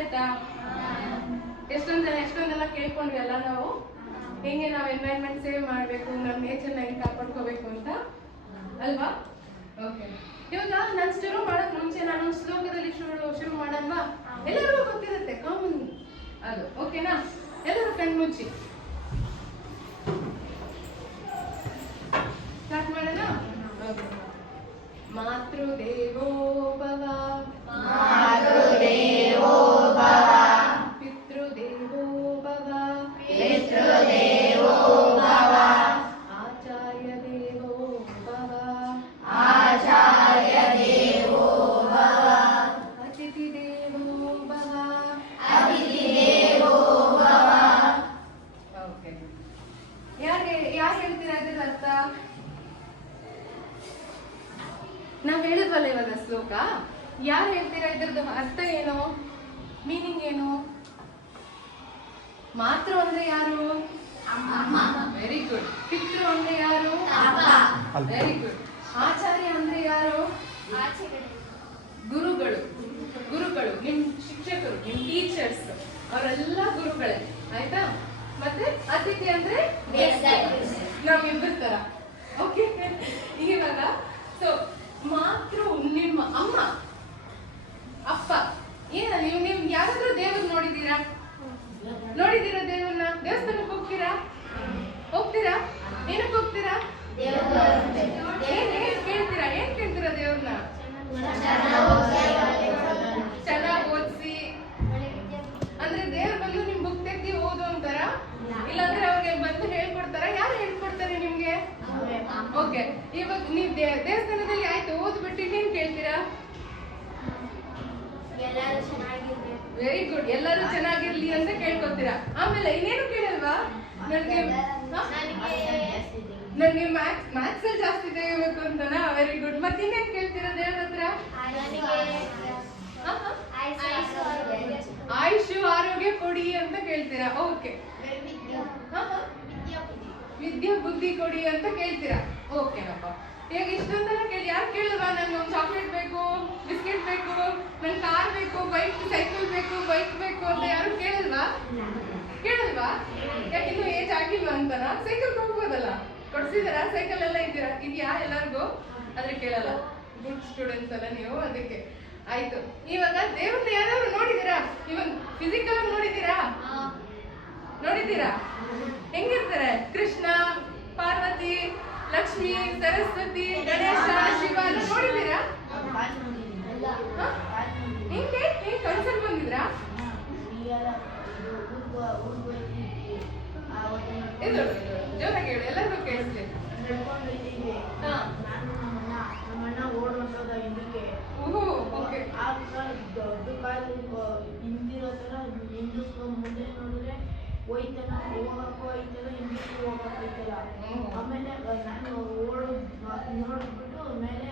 ಆಯ್ತಾ? ಎಷ್ಟೊಂದೆಲ್ಲ ಕೇಳ್ಕೊಂಡ್ವಿ ಅಲ್ಲ ನಾವು, ಹೆಂಗೆ ನಾವು ಎನ್ವೈರನ್ಮೆಂಟ್ ಸೇವ್ ಮಾಡಬೇಕು, ನಮ್ಮ ನೇಚರ್ನ ಹೆಂಗೆ ಕಾಪಾಡ್ಕೋಬೇಕು ಅಂತ ಅಲ್ವಾ? ಓಕೆ, ಇವಾಗ ನಾನು ಶುರು ಮಾಡೋಕೆ ಮುಂಚೆ ನಾನು ಶ್ಲೋಕದಲ್ಲಿ ಶುರು ಮಾಡಲ್ವಾ? ಎಲ್ಲರಿಗೂ ಗೊತ್ತಿರುತ್ತೆ, ಕಾಮನ್ ಅದು. ಓಕೆನಾ? ಎಲ್ಲರೂ ಕಣ್ಮುಚ್ಚಿ ಸ್ಟಾರ್ಟ್ ಮಾಡೋಣ. ಮಾತೃದೇವೋ ಭವ, ಮಾತೃದೇವೋ ಭವ, ಪಿತೃದೇವೋ ಭವ, ಪಿತೃದೇವೋ ಭವ, ಆಚಾರ್ಯ ದೇವೋ ಭವ, ಆಚಾರ್ಯ ದೇವೋ ಭವ, ಅತಿಥಿ ದೇವೋ ಭವ, ಅತಿಥಿ ದೇವೋ ಭವ. ಓಕೆ, ಯಾರು ಹೇಳ್ತೀರಾ ಇದ್ರ ಅರ್ಥ? ನಾವ್ ಹೇಳಿದ್ವಲ್ಲ ಇವಾಗ ಶ್ಲೋಕ, ಯಾರು ಹೇಳ್ತೀರಾ ಇದ್ರದ್ದು ಅರ್ಥ ಏನು, ಮೀನಿಂಗ್ ಏನು? ಮಾತೃ ಅಂದ್ರೆ ಯಾರು? Very good. ಪಿತೃ ಅಂದ್ರೆ ಯಾರು? Very good. ಆಚಾರ್ಯ ಅಂದ್ರೆ ಯಾರು? ಗುರುಗಳು. ನಿಮ್ ಶಿಕ್ಷಕರು, ನಿಮ್ ಟೀಚರ್ಸ್, ಅವರೆಲ್ಲ ಗುರುಗಳೇ, ಆಯ್ತಾ? ಮತ್ತೆ ಅತಿಥಿ ಅಂದ್ರೆ ನಮ್ಮಿಬ್ಬರ ತರ. ಓಕೆ, ಇವಾಗ ಸೊ ಮಾತೃ ನಿಮ್ಮ ಅಮ್ಮ ಅಪ್ಪ. ಏನ ನೀವು ಯಾರಾದ್ರೂ ದೇವ್ರ ನೋಡಿದ್ದೀರಾ? ದೇವ್ರನ್ನ? ದೇವಸ್ಥಾನಕ್ಕೆ ಹೋಗ್ತೀರಾ? ಏನಕ್ಕೆ ಹೋಗ್ತೀರಾ? ಏನ್ ಕೇಳ್ತೀರಾ ದೇವ್ರನ್ನ? ಚೆನ್ನಾಗಿ ಓದಿಸಿ ಅಂದ್ರೆ ದೇವ್ರ ಬಂದು ನಿಮ್ ಬುಕ್ ತೆಗ್ದಿ ಓದು ಅಂತಾರ? ಇಲ್ಲಾಂದ್ರೆ ಅವ್ರಿಗೆ ಬಂದು ಹೇಳ್ಕೊಡ್ತಾರ? ಯಾರು ಹೇಳ್ಕೊಡ್ತಾರೆ ನಿಮ್ಗೆ? ಓಕೆ, ಇವಾಗ ನೀವು ದೇವಸ್ಥಾನದಲ್ಲಿ ಆಯ್ತು ಓದ್ಬಿಟ್ಟು ಇನ್ನೇನ್ ಕೇಳ್ತೀರಾ? ವೆರಿ ಗುಡ್, ಎಲ್ಲರೂ ಚೆನ್ನಾಗಿರ್ಲಿ ಅಂತ ಕೇಳ್ಕೊತೀರಾ. ಆಮೇಲೆ ಇನ್ನೇನು ಕೇಳಲ್ವಾ? ನನಗೆ ಮ್ಯಾಥ್ಸ್ ಅಲ್ಲಿ ಜಾಸ್ತಿ ತೆಗಿಬೇಕು ಅಂತನಾ? Very good. ಮತ್ತೆ ಇನ್ನೇನ್ ಕೇಳ್ತೀರಾ ದೇವ್ರ ಹತ್ರ? ಆಯುಷ್ ಆರೋಗ್ಯ ಕೊಡಿ ಅಂತ ಕೇಳ್ತೀರಾ. ಓಕೆ, ವಿದ್ಯೆ ಬುದ್ಧಿ ಕೊಡಿ ಅಂತ ಕೇಳ್ತೀರಾ. ಓಕೆನಪ್ಪ, ಈಗ ಇಷ್ಟೊಂದೆಲ್ಲ ಯಾರು ಕೇಳಲ್ವಾ? ನಂಗೆ ಒಂದು ಚಾಕ್ಲೇಟ್ ಬೇಕು, ಬಿಸ್ಕೆಟ್ ಬೇಕು, ನನ್ ಕಾರ್ ಬೇಕು, ಸೈಕಲ್ ಬೇಕು, ಬೈಕ್ ಬೇಕು ಅಂತ ಯಾರು ಕೇಳಲ್ವಾ? ಯಾಕೆ ಇನ್ನು ಏಜ್ ಆಗಿಲ್ವಾ ಅಂತನ? ಸೈಕಲ್ ಹೋಗ್ಬೋದಲ್ಲ, ಕೊಡ್ಸಿದಾರ? ಸೈಕಲ್ ಎಲ್ಲ ಇದೆಯಾ ಎಲ್ಲರಿಗೂ? ಆದ್ರೆ ಕೇಳಲ್ಲ. ಗುಡ್ ಸ್ಟೂಡೆಂಟ್ಸ್ ಅಲ್ಲ ನೀವು, ಅದಕ್ಕೆ ಆಯ್ತು. ಇವಾಗ ದೇವ್ರನ್ನ ಯಾರಾದ್ರು ನೋಡಿದೀರಾ? ಇವಾಗ ಫಿಸಿಕಲ್ ಆಗಿ ನೋಡಿದೀರಾ? ಹೆಂಗಿರ್ತಾರೆ? ಕೃಷ್ಣ, ಪಾರ್ವತಿ, ಲಕ್ಷ್ಮಿ, ಸರಸ್ವತಿ, ಗಣೇಶ, ಶಿವ ಎಲ್ಲ ನೋಡಿದೀರಾ? ಹೆಂಗೆ ಕನ್ಸಲ್ ಬಂದಿದ್ರಾ? ಜೋರಾಗಿ ಹೇಳಿ, ಎಲ್ಲರಿಗೂ ಕೇಳಿಸ್ಲಿ. ಹೋಯ್ತಲ್ಲ ಹೋಗಕ್ಕೂ ಐತಲ್ಲ, ಹಿಂದಕ್ಕೂ ಹೋಗಕ್ಕೈತಲ್ಲ. ಆಮೇಲೆ ನಾನು ನೋಡ್ಬಿಟ್ಟು ಮೇಲೆ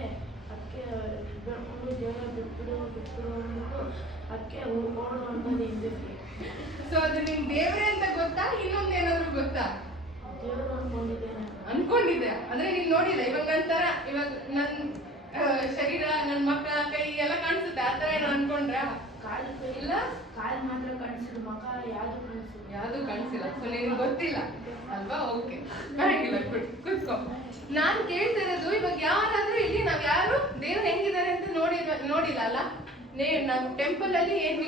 ಅದಕ್ಕೆ ಬೆಳ್ಕೊಂಡು ದೇವರ ಬಿಟ್ಬಿಡು ಅಂದ್ಬಿಟ್ಟು ಅದಕ್ಕೆ ಓಡು ಅನ್ನೋದು ಹಿಂದಕ್ಕೆ. ಸೊ ಅದು ನಿಮ್ ದೇವ್ರೆ ಅಂತ ಗೊತ್ತಾ? ಇನ್ನೊಂದೇನಾದ್ರು ಗೊತ್ತಾ? ದೇವರು ಅನ್ಕೊಂಡಿದ್ದೆ ಅಂದ್ರೆ ನೀನ್ ನೋಡಿಲ್ಲ. ಇವಾಗ ನನ್ ಶರೀರ, ನನ್ ಮಕ್ಕ, ಕೈ ಎಲ್ಲ ಕಾಣಿಸುತ್ತೆ, ಆತರ ಏನೋ ಅನ್ಕೊಂಡ್ರ? ಇಲ್ಲ, ಕಾಲು ಮಾತ್ರ ಕಾಣಿಸಿದ್ರು, ಮಗ ಯಾವ್ದು ಕಾಣಿಸಿಲ್ಲ. ಸೊ ನಿನ್ಗೆ ಗೊತ್ತಿಲ್ಲ ಅಲ್ವಾ? ಓಕೆ, ಪರವಾಗಿಲ್ಲ, ಕೂತ್ಕೋ. ನಾನ್ ಕೇಳ್ತಿರೋದು, ಇವಾಗ ಯಾರಾದ್ರೂ ಇಲ್ಲಿ ನಾವ್ ಯಾರು ದೇವ್ರು ಹೆಂಗಿದ್ದಾರೆ ಅಂತ ನೋಡಿಲ್ಲ ಅಲ್ಲ? ನಾವು ಟೆಂಪಲ್ ಅಲ್ಲಿ ಏನ್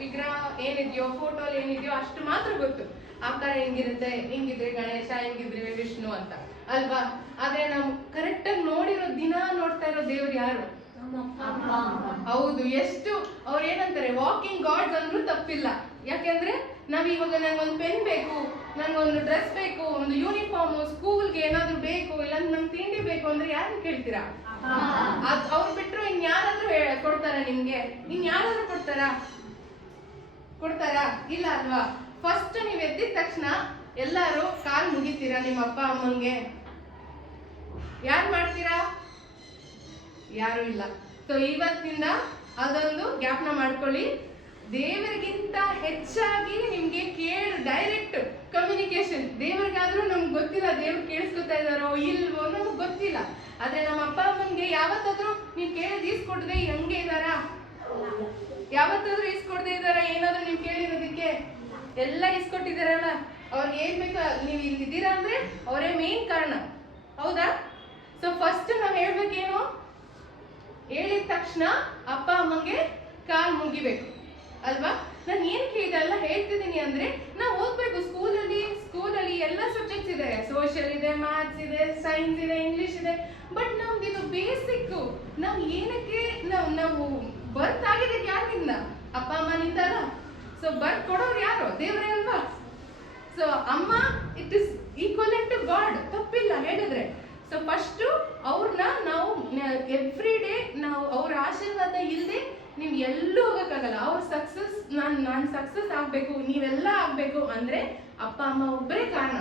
ವಿಗ್ರಹ ಏನಿದೆಯೋ, ಫೋಟೋ ಏನಿದೆಯೋ ಅಷ್ಟು ಮಾತ್ರ ಗೊತ್ತು. ಆಕಾರ ಹೆಂಗಿರುತ್ತೆ, ಹಿಂಗಿದ್ರೆ ಗಣೇಶ, ಹಿಂಗಿದ್ರೆ ವಿಷ್ಣು ಅಂತ ಅಲ್ವಾ? ಆದ್ರೆ ನಾವು ಕರೆಕ್ಟ್ ಆಗಿ ದಿನ ನೋಡ್ತಾ ಇರೋ ದೇವ್ರು ಯಾರು? ಹೌದು. ಎಷ್ಟು ಅವ್ರು ಏನಂತಾರೆ, ವಾಕಿಂಗ್ ಗಾಡ್ಸ್ ಅಂದ್ರೂ ತಪ್ಪಿಲ್ಲ. ಯಾಕೆಂದ್ರೆ ನಾವ್ ಇವಾಗ ನಂಗೊಂದು ಪೆನ್ ಬೇಕು, ನಂಗೊಂದು ಡ್ರೆಸ್ ಬೇಕು, ಒಂದು ಯೂನಿಫಾರ್ಮ್, ಸ್ಕೂಲ್ಗೆ ಏನಾದ್ರು ಬೇಕು, ಇಲ್ಲ ನಂಗೆ ತಿಂಡಿ ಬೇಕು ಅಂದ್ರೆ ಯಾರನ್ನ ಕೇಳ್ತೀರಾ? ಅವ್ರು ಬಿಟ್ರು ಇನ್ಯಾರಾದ್ರೂ ಕೊಡ್ತಾರ ನಿಮ್ಗೆ? ಇನ್ಯಾರಾದ್ರೂ ಕೊಡ್ತಾರಾ? ಇಲ್ಲ ಅಲ್ವಾ? ಫಸ್ಟ್ ನೀವ್ ಎದ್ದಿದ ತಕ್ಷಣ ಎಲ್ಲಾರು ಕಾಲ್ ಮುಗಿತೀರಾ ನಿಮ್ಮ ಅಪ್ಪ ಅಮ್ಮಂಗೆ? ಯಾರು ಮಾಡ್ತೀರಾ? ಯಾರು ಇಲ್ಲ. ಸೊ ಇವತ್ತಿಂದ ಅದೊಂದು ಜ್ಞಾಪನ ಮಾಡ್ಕೊಳ್ಳಿ. ದೇವರಿಗಿಂತ ಹೆಚ್ಚಾಗಿ ನಿಮ್ಗೆ ಡೈರೆಕ್ಟ್ ಕಮ್ಯುನಿಕೇಶನ್. ದೇವರಿಗಾದ್ರೂ ನಮ್ಗೆ ಗೊತ್ತಿಲ್ಲ ದೇವ್ರು ಕೇಳಿಸ್ಕೊತಾ ಇದಾರೋ ಇಲ್ವೋ ನಮ್ಗೆ ಗೊತ್ತಿಲ್ಲ. ಆದ್ರೆ ನಮ್ಮ ಅಪ್ಪ ಅಮ್ಮನ್ಗೆ ಯಾವತ್ತಾದ್ರೂ ನೀವು ಕೇಳಿ ಈಸ್ಕೊಟ್ಟದೆ ಹಂಗೆ ಇದಾರಾ? ಯಾವತ್ತಾದ್ರೂ ಇಸ್ಕೊಡ್ದೇ ಇದಾರ ಏನಾದ್ರು ನೀವು ಕೇಳಿರೋದಕ್ಕೆ? ಎಲ್ಲ ಇಸ್ಕೊಟ್ಟಿದಾರಲ್ಲ. ಅವ್ರಿಗೆ ಏನ್ ಬೇಕು, ನೀವು ಇಲ್ಲಿದ್ದೀರಾ ಅಂದ್ರೆ ಅವರೇ ಮೇನ್ ಕಾರಣ, ಹೌದಾ? ಸೊ ಫಸ್ಟ್ ನಾವ್ ಹೇಳ್ಬೇಕೇನು, ಹೇಳಿದ ತಕ್ಷಣ ಅಪ್ಪ ಅಮ್ಮಂಗೆ ಕಾಲ್ ಮುಗಿಬೇಕು ಅಲ್ವಾ? ನಾನು ಏನ್ ಕೇಳಿದೆಲ್ಲ ಹೇಳ್ತಿದ್ದೀನಿ ಅಂದ್ರೆ, ನಾವು ಓದ್ಬೇಕು ಸ್ಕೂಲಲ್ಲಿ ಎಲ್ಲ ಸಬ್ಜೆಕ್ಟ್ಸ್ ಇದೆ, ಸೋಷಿಯಲ್ ಇದೆ, ಮ್ಯಾಥ್ಸ್ ಇದೆ, ಸೈನ್ಸ್ ಇದೆ, ಇಂಗ್ಲಿಷ್ ಇದೆ. ಬಟ್ ನಮ್ದು ಇದು ಬೇಸಿಕ್. ನಾವು ಏನಕ್ಕೆ ನಾವು ಬರ್ತ್ ಆಗಿದ್ದಕ್ಕೆ ಯಾರಿಂದ? ಅಪ್ಪ ಅಮ್ಮ ನಿಂತಲ್ಲ. ಸೊ ಬರ್ತ್ ಕೊಡೋರು ಯಾರು? ದೇವರೇ ಅಲ್ವಾ? ಸೊ ಅಮ್ಮ it is equivalent to God, ತಪ್ಪಿಲ್ಲ ಹೇಳಿದ್ರೆ. ಸೊ ಫಸ್ಟ್ ಅವ್ರನ್ನ ನಾವು ಎವ್ರಿ ಡೇ ನಾವು ಅವ್ರ ಆಶೀರ್ವಾದ ಇಲ್ಲದೆ ನೀವು ಎಲ್ಲೂ ಹೋಗಕ್ಕಾಗಲ್ಲ. ಅವ್ರ ಸಕ್ಸಸ್ ನಾನು ಸಕ್ಸಸ್ ಆಗ್ಬೇಕು, ನೀವೆಲ್ಲ ಆಗ್ಬೇಕು ಅಂದ್ರೆ ಅಪ್ಪ ಅಮ್ಮ ಒಬ್ಬರೇ ಕಾರಣ.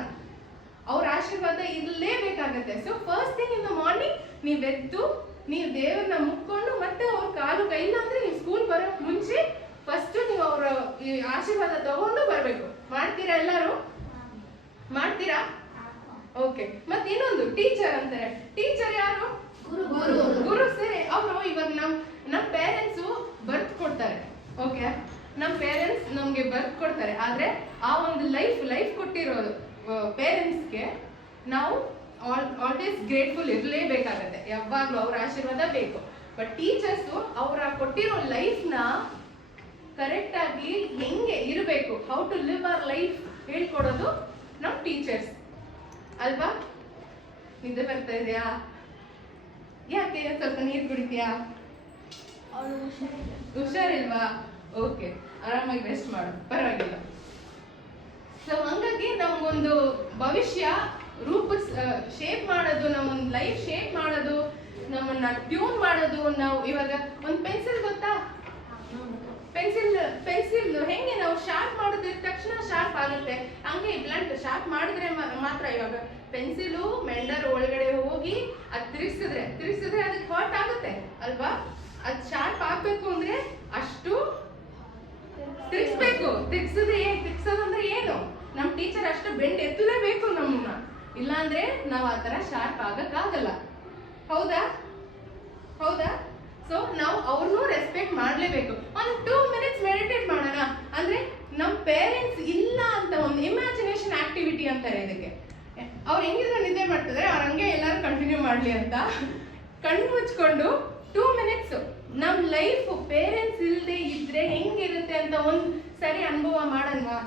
ಅವ್ರ ಆಶೀರ್ವಾದ ಇರಲೇಬೇಕಾಗತ್ತೆ. So first thing in the morning ನೀವೆದ್ದು ನೀವು ದೇವ್ರನ್ನ ಮುಕ್ಕೊಂಡು ಮತ್ತೆ ಅವ್ರ ಕಾಲು ಕೈಲ್ಲ ಅಂದ್ರೆ ನೀವು ಸ್ಕೂಲ್ ಬರೋಕ್ ಮುಂಚೆ ಫಸ್ಟ್ ನೀವು ಅವರ ಆಶೀರ್ವಾದ ತಗೊಂಡು ಬರ್ಬೇಕು. ಮಾಡ್ತೀರಾ ಎಲ್ಲರೂ? ಮಾಡ್ತೀರಾ? ಓಕೆ. ಮತ್ತೆ ಇನ್ನೊಂದು ಟೀಚರ್ ಅಂತಾರೆ. ಟೀಚರ್ ಯಾರು? ಗುರು. ಸರಿ, ಅವರು ಇವಾಗ ನಮ್ಮ ಪೇರೆಂಟ್ಸು ಬರ್ತ್ ಕೊಡ್ತಾರೆ. ಓಕೆ, ನಮ್ಮ ಪೇರೆಂಟ್ಸ್ ನಮ್ಗೆ ಬರ್ತ್ ಕೊಡ್ತಾರೆ. ಆದ್ರೆ ಆ ಒಂದು ಲೈಫ್ ಕೊಟ್ಟಿರೋದು ಪೇರೆಂಟ್ಸ್ಗೆ ನಾವು ಆಲ್ವೇಸ್ ಗ್ರೇಟ್ಫುಲ್ ಇರಲೇಬೇಕಾಗತ್ತೆ. ಯಾವಾಗ್ಲೂ ಅವ್ರ ಆಶೀರ್ವಾದ ಬೇಕು. ಬಟ್ ಟೀಚರ್ಸು ಅವರ ಕೊಟ್ಟಿರೋ ಲೈಫ್ನ ಕರೆಕ್ಟ್ ಆಗಿ ಹೆಂಗೆ ಇರಬೇಕು, how to live our life ಹೇಳ್ಕೊಡೋದು ನಮ್ಮ ಟೀಚರ್ಸ್ ಅಲ್ವಾ? ನಿದ್ದೆ ಬರ್ತಾ ಇದೆಯಾ? ಯಾಕೆ ಸ್ವಲ್ಪ ನೀರು ಕುಡಿತೀಯಾ? ಹುಷಾರಿಲ್ವಾ? ಓಕೆ, ಆರಾಮಾಗಿ ರೆಸ್ಟ್ ಮಾಡು, ಪರವಾಗಿಲ್ಲ. ಸೊ ಹಂಗಾಗಿ ನಮ್ಗೊಂದು ಭವಿಷ್ಯ ಶೇಪ್ ಮಾಡೋದು, ನಮ್ಮೊಂದು ಲೈಫ್ ಶೇಪ್ ಮಾಡೋದು, ನಮ್ಮನ್ನ ಟ್ಯೂನ್ ಮಾಡೋದು. ನಾವು ಇವಾಗ ಒಂದು ಪೆನ್ಸಿಲ್ ಗೊತ್ತಾ? ಪೆನ್ಸಿಲ್ ಹೆಂಗೆ ನಾವು ಶಾರ್ಪ್ ಮಾಡೋದ್ರ ತಕ್ಷಣ ಶಾರ್ಪ್ ಆಗುತ್ತೆ, ಹಂಗೆ ಬ್ಲಂಟ್ ಶಾರ್ಪ್ ಮಾಡಿದ್ರೆ ಮಾತ್ರ. ಇವಾಗ ಪೆನ್ಸಿಲು ಮೆಂಡರ್ ಒಳಗಡೆ ಹೋಗಿ ಅದು ತಿರ್ಸಿದ್ರೆ ಅದಕ್ಕೆ ಹರ್ಟ್ ಆಗುತ್ತೆ ಅಲ್ವಾ? ಅದು ಶಾರ್ಪ್ ಆಗ್ಬೇಕು ಅಂದ್ರೆ ಅಷ್ಟು ತಿರ್ಸ್ಬೇಕು. ತಿರ್ಸೋದಂದ್ರೆ ಏನು? ನಮ್ ಟೀಚರ್ ಅಷ್ಟು ಬೆಂಡ್ ಎತ್ತಲೇಬೇಕು ನಮ್ಮನ್ನ, ಇಲ್ಲಾಂದ್ರೆ ನಾವು ಆ ತರ ಶಾರ್ಪ್ ಆಗಕ್ಕಾಗಲ್ಲ. ಹೌದಾ? ಸೊ ನಾವು ಅವ್ರನ್ನೂ ರೆಸ್ಪೆಕ್ಟ್ ಮಾಡ್ಲೇಬೇಕು. ಒಂದು 2 minutes ಮೆಡಿಟೇಟ್ ಮಾಡೋಣ ಅಂದ್ರೆ ನಮ್ಮ ಪೇರೆಂಟ್ಸ್ ಇಲ್ಲ ಅಂತ ಒಂದು ಇಮ್ಯಾಜಿನೇಷನ್ ಆಕ್ಟಿವಿಟಿ ಅಂತಾರೆ ಇದಕ್ಕೆ. ಅವ್ರು ಹೆಂಗಿದ್ರೆ ನಿದ್ದೆ ಮಾಡ್ತಿದ್ರೆ ಅವ್ರ ಹಂಗೆ ಎಲ್ಲರೂ ಕಂಟಿನ್ಯೂ ಮಾಡ್ಲಿ ಅಂತ ಕಣ್ಣು ಮುಚ್ಕೊಂಡು 2 minutes ನಮ್ ಲೈಫ್ ಪೇರೆಂಟ್ಸ್ ಇಲ್ಲದೆ ಇದ್ರೆ ಹೆಂಗಿರುತ್ತೆ ಅಂತ ಒಂದ್ ಸರಿ ಅನುಭವ ಮಾಡಲ್ವಾ?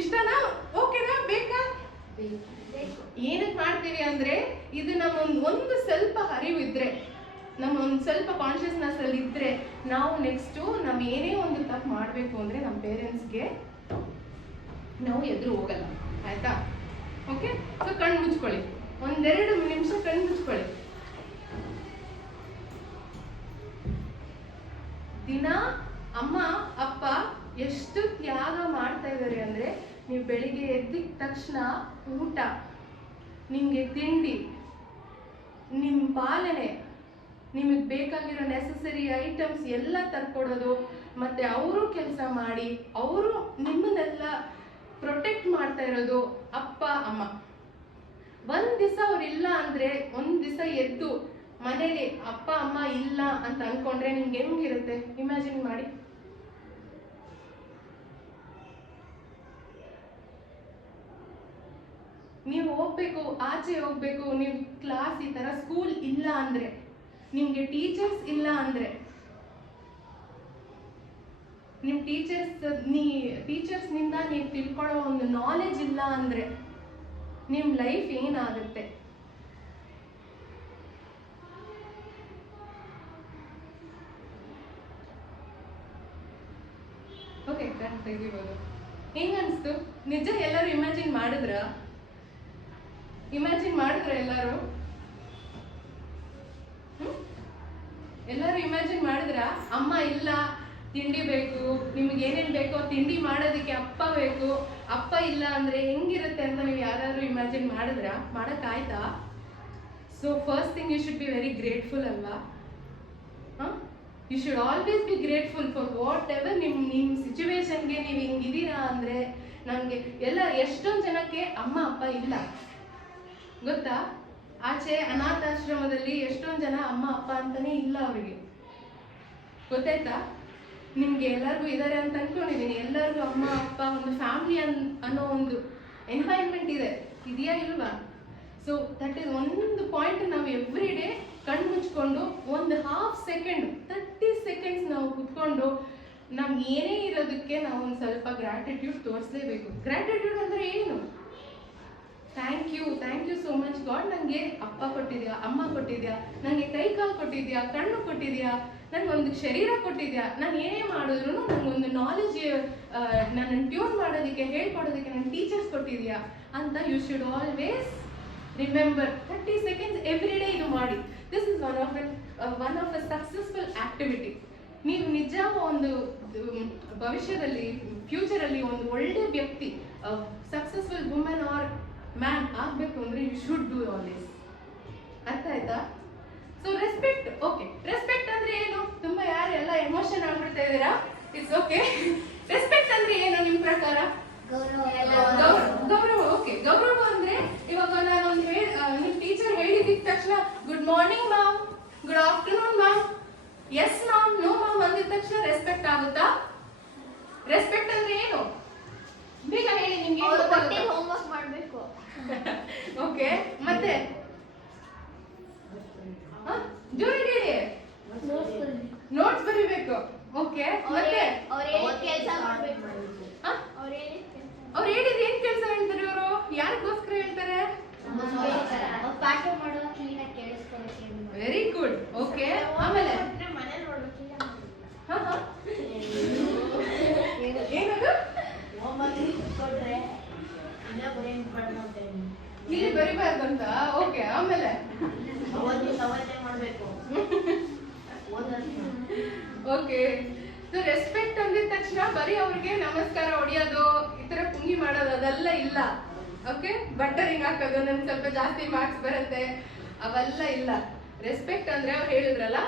ಇಷ್ಟನಾ? ಓಕೆನಾ? ಬೇಕಾ? ಏನಕ್ಕೆ ಮಾಡ್ತೀವಿ ಅಂದ್ರೆ ಇದು ನಮ್ಮ ಒಂದು ಸ್ವಲ್ಪ ಅರಿವು ಇದ್ರೆ, ನಮ್ಮ ಒಂದು ಸ್ವಲ್ಪ ಕಾನ್ಶಿಯಸ್ನೆಸ್ ಅಲ್ಲಿ ಇದ್ರೆ ನಾವು ನೆಕ್ಸ್ಟ್ ನಾವು ಏನೇ ಒಂದು ತಪ್ಪು ಮಾಡಬೇಕು ಅಂದ್ರೆ ನಮ್ಮ ಪೇರೆಂಟ್ಸ್ಗೆ ನಾವು ಎದುರು ಹೋಗಲ್ಲ. ಆಯ್ತಾ? ಓಕೆ. ಸೊ ಕಣ್ಣು ಮುಚ್ಕೊಳ್ಳಿ, 1-2 ನಿಮಿಷ ಕಣ್ಣು ಮುಚ್ಕೊಳ್ಳಿ. ದಿನ ಅಮ್ಮ ಅಪ್ಪ ಎಷ್ಟು ತ್ಯಾಗ ಮಾಡ್ತಾ ಇದ್ದಾರೆ ಅಂದ್ರೆ, ನೀವು ಬೆಳಿಗ್ಗೆ ಎದ್ದಿದ ತಕ್ಷಣ ಊಟ, ನಿಮ್ಗೆ ತಿಂಡಿ, ನಿಮ್ಮ ಪಾಲನೆ, ನಿಮಗೆ ಬೇಕಾಗಿರೋ ನೆಸಸರಿ ಐಟಮ್ಸ್ ಎಲ್ಲ ತರ್ಕೊಡೋದು, ಮತ್ತೆ ಅವರು ಕೆಲಸ ಮಾಡಿ ಅವರು ನಿಮ್ಮನ್ನೆಲ್ಲ ಪ್ರೊಟೆಕ್ಟ್ ಮಾಡ್ತಾ ಇರೋದು ಅಪ್ಪ ಅಮ್ಮ. ಒಂದ್ ದಿವಸ ಅವ್ರಿಲ್ಲ ಅಂದ್ರೆ, ಒಂದ್ ದಿವಸ ಎದ್ದು ಮನೇಲಿ ಅಪ್ಪ ಅಮ್ಮ ಇಲ್ಲ ಅಂತ ಅನ್ಕೊಂಡ್ರೆ ನಿಮ್ಗೆ ಹೆಂಗಿರುತ್ತೆ? ಇಮ್ಯಾಜಿನ್ ಮಾಡಿ. ನೀವು ಹೋಗ್ಬೇಕು, ಆಚೆ ಹೋಗ್ಬೇಕು, ನೀವು ಕ್ಲಾಸ್ ಈ ತರ ಸ್ಕೂಲ್ ಇಲ್ಲ ಅಂದ್ರೆ, ನಿಮ್ಗೆ ಟೀಚರ್ಸ್ ಇಲ್ಲ ಅಂದ್ರೆ, ನಿಮ್ ಟೀಚರ್ಸ್ ನಿಂದ ನೀವು ತಿಳ್ಕೊಳ್ಳೋ ಒಂದು ನಾಲೆಜ್ ಇಲ್ಲ ಅಂದ್ರೆ ನಿಮ್ ಲೈಫ್ ಏನಾಗುತ್ತೆ? ಓಕೆ, ತೆಗಿಬೋದು. ಹೆಂಗ್ ಅನ್ಸ್ತು? ನಿಜ ಎಲ್ಲರೂ ಇಮ್ಯಾಜಿನ್ ಮಾಡಿದ್ರ ಎಲ್ಲರೂ? ಎಲ್ಲರೂ ಇಮ್ಯಾಜಿನ್ ಮಾಡಿದ್ರ? ಅಮ್ಮ ಇಲ್ಲ, ತಿಂಡಿ ಬೇಕು, ನಿಮ್ಗೆ ಏನೇನ್ ಬೇಕೋ ತಿಂಡಿ ಮಾಡೋದಕ್ಕೆ ಅಪ್ಪ ಬೇಕು, ಅಪ್ಪ ಇಲ್ಲ ಅಂದ್ರೆ ಹೆಂಗಿರುತ್ತೆ ಅಂತ ನೀವು ಯಾರಾದ್ರೂ ಇಮ್ಯಾಜಿನ್ ಮಾಡಿದ್ರ? ಮಾಡಕ್ಕಾಯ್ತಾ? So first thing you should be very grateful ಅಲ್ವಾ? You should always be grateful for whatever. ನಿಮ್ಮ ಸಿಚುವೇಶನ್ಗೆ ನೀವು ಹಿಂಗಿದ್ದೀರಾ ಅಂದ್ರೆ, ನಮಗೆ ಎಲ್ಲ ಎಷ್ಟೊಂದು ಜನಕ್ಕೆ ಅಮ್ಮ ಅಪ್ಪ ಇಲ್ಲ ಗೊತ್ತಾ? ಆಚೆ ಅನಾಥಾಶ್ರಮದಲ್ಲಿ ಎಷ್ಟೊಂದು ಜನ ಅಮ್ಮ ಅಪ್ಪ ಅಂತಾನೆ ಇಲ್ಲ ಅವರಿಗೆ, ಗೊತ್ತಾಯ್ತಾ? ನಿಮ್ಗೆ ಎಲ್ಲರಿಗೂ ಇದ್ದಾರೆ ಅಂತ ಅನ್ಕೊಂಡಿದ್ದೀನಿ. ಎಲ್ಲರಿಗೂ ಅಮ್ಮ ಅಪ್ಪ ಒಂದು ಫ್ಯಾಮಿಲಿ ಅನ್ನೋ ಒಂದು ಎನ್ವೈರ್ಮೆಂಟ್ ಇದೆ, ಇದೆಯಾ ಇಲ್ವಾ? ಸೊ ದಟ್ ಈಸ್ ಒಂದು ಪಾಯಿಂಟ್. ನಾವು ಎವ್ರಿ ಡೇ ಕಣ್ಣು ಮುಚ್ಕೊಂಡು ಒಂದು ಹಾಫ್ ಸೆಕೆಂಡ್ 30 ಸೆಕೆಂಡ್ಸ್ ನಾವು ಕುತ್ಕೊಂಡು ನಮ್ಗೆ ಏನೇ ಇರೋದಕ್ಕೆ ನಾವು ಒಂದು ಸ್ವಲ್ಪ ಗ್ರಾಟಿಟ್ಯೂಡ್ ತೋರಿಸ್ಲೇಬೇಕು. ಗ್ರಾಟಿಟ್ಯೂಡ್ ಅಂದ್ರೆ ಏನು? Thank you so much God, ನನಗೆ ಅಪ್ಪ ಕೊಟ್ಟಿದ್ಯಾ, ಅಮ್ಮ ಕೊಟ್ಟಿದ್ಯಾ, ನನಗೆ ಕೈ ಕಾಲು ಕೊಟ್ಟಿದ್ಯಾ, ಕಣ್ಣು ಕೊಟ್ಟಿದ್ಯಾ, ನನಗೊಂದು ಶರೀರ ಕೊಟ್ಟಿದ್ಯಾ, ನಾನು ಏನೇ ಮಾಡಿದ್ರು ನನಗೊಂದು ನಾಲೆಜ್, ನನ್ನ ಟ್ಯೂನ್ ಮಾಡೋದಕ್ಕೆ ಹೇಳ್ಕೊಡೋದಕ್ಕೆ ನನ್ನ ಟೀಚರ್ಸ್ ಕೊಟ್ಟಿದ್ಯಾ ಅಂತ you should always remember. 30 seconds every day ಇದು ಮಾಡಿ. This is one of a successful activity. ನೀವು ನಿಜ ಒಂದು ಭವಿಷ್ಯದಲ್ಲಿ ಫ್ಯೂಚರಲ್ಲಿ ಒಂದು ಒಳ್ಳೆ ವ್ಯಕ್ತಿ, ಸಕ್ಸಸ್ಫುಲ್ ವುಮೆನ್ ಆರ್ ಮ್ಯಾನ್ ಆಗಬೇಕು ಅಂದ್ರೆ you should do all this. ಅರ್ಥ ಆಯ್ತಾ? So respect. ಓಕೆ, ರೆಸ್ಪೆಕ್ಟ್ ಅಂದ್ರೆ ಏನು? ತುಂಬಾ ಯಾರೆಲ್ಲ ಎಮೋಷನ್ ಆಗ್ಬಿಡ್ತಾ ಇದ್ದೀರಾ? It's okay. ರೆಸ್ಪೆಕ್ಟ್ ಅಂದ್ರೆ ಏನು ನಿಮ್ಮ ಪ್ರಕಾರ? ಗೌರವ. ಓಕೆ, ಗೌರವ ಅಂದ್ರೆ ಇವಾಗ ನಾನೊಂದು ನಿಮ್ ಟೀಚರ್ ಹೇಳಿದ ತಕ್ಷಣ good morning ma'am, good afternoon ma'am, yes ma'am, no ma'am ಅಂದಿದ ತಕ್ಷಣ ರೆಸ್ಪೆಕ್ಟ್ ಆಗುತ್ತಾ? ರೆಸ್ಪೆಕ್ಟ್ ಅಂದ್ರೆ ಏನು? ಬೇಗ ಹೇಳಿ, ನಿಮ್ಗೆ ಹೋಮ್ವರ್ಕ್ ಮಾಡಬೇಕು. ಓಕೆ, ಮತ್ತೆ ಜೋರಾಗಿ ಹೇಳಿ. ನೋಟ್ಸ್ ಬರೀಬೇಕು. ಓಕೆ, ಮತ್ತೆ ಕೆಲಸ ಮಾಡಬೇಕು. ಅವ್ರು ಹೇಳಿದ ಏನ್ ಕೆಲಸ ಹೇಳ್ತಾರೆ? ಇವರು ಯಾರಿಗೋಸ್ಕರ ಹೇಳ್ತಾರೆ? ಪಾಠ ಮಾಡುವಾಗ ಕ್ಲೀನಾಗಿ ಕೇಳಿಸ್ಕೊಬೇಕು. Very good. ಓಕೆ, ಆಮೇಲೆ ಮನೆ ನೋಡ್ಬೇಕು. ಏನದು? ಕೊಟ್ರೆ ಇಲ್ಲಿ ಬರಿಬಾರ್ದು ಅಂತ. ಓಕೆ, ಆಮೇಲೆ ಮಾಡಬೇಕು. ಓಕೆ, ಸೊ ರೆಸ್ಪೆಕ್ಟ್ ಅಂದಿದ ತಕ್ಷಣ ಬರೀ ಅವ್ರಿಗೆ ನಮಸ್ಕಾರ ಹೊಡಿಯೋದು, ಈ ತರ ಪುಂಗಿ ಮಾಡೋದು ಅದೆಲ್ಲ ಇಲ್ಲ. ಓಕೆ, ಬಟ್ಟರಿಂಗ್ ಹಾಕೋದು, ನನ್ಗೆ ಸ್ವಲ್ಪ ಜಾಸ್ತಿ ಮಾರ್ಕ್ಸ್ ಬರುತ್ತೆ, ಅವೆಲ್ಲ ಇಲ್ಲ. ರೆಸ್ಪೆಕ್ಟ್ ಅಂದ್ರೆ ಅವ್ರು ಹೇಳಿದ್ರಲ್ಲ,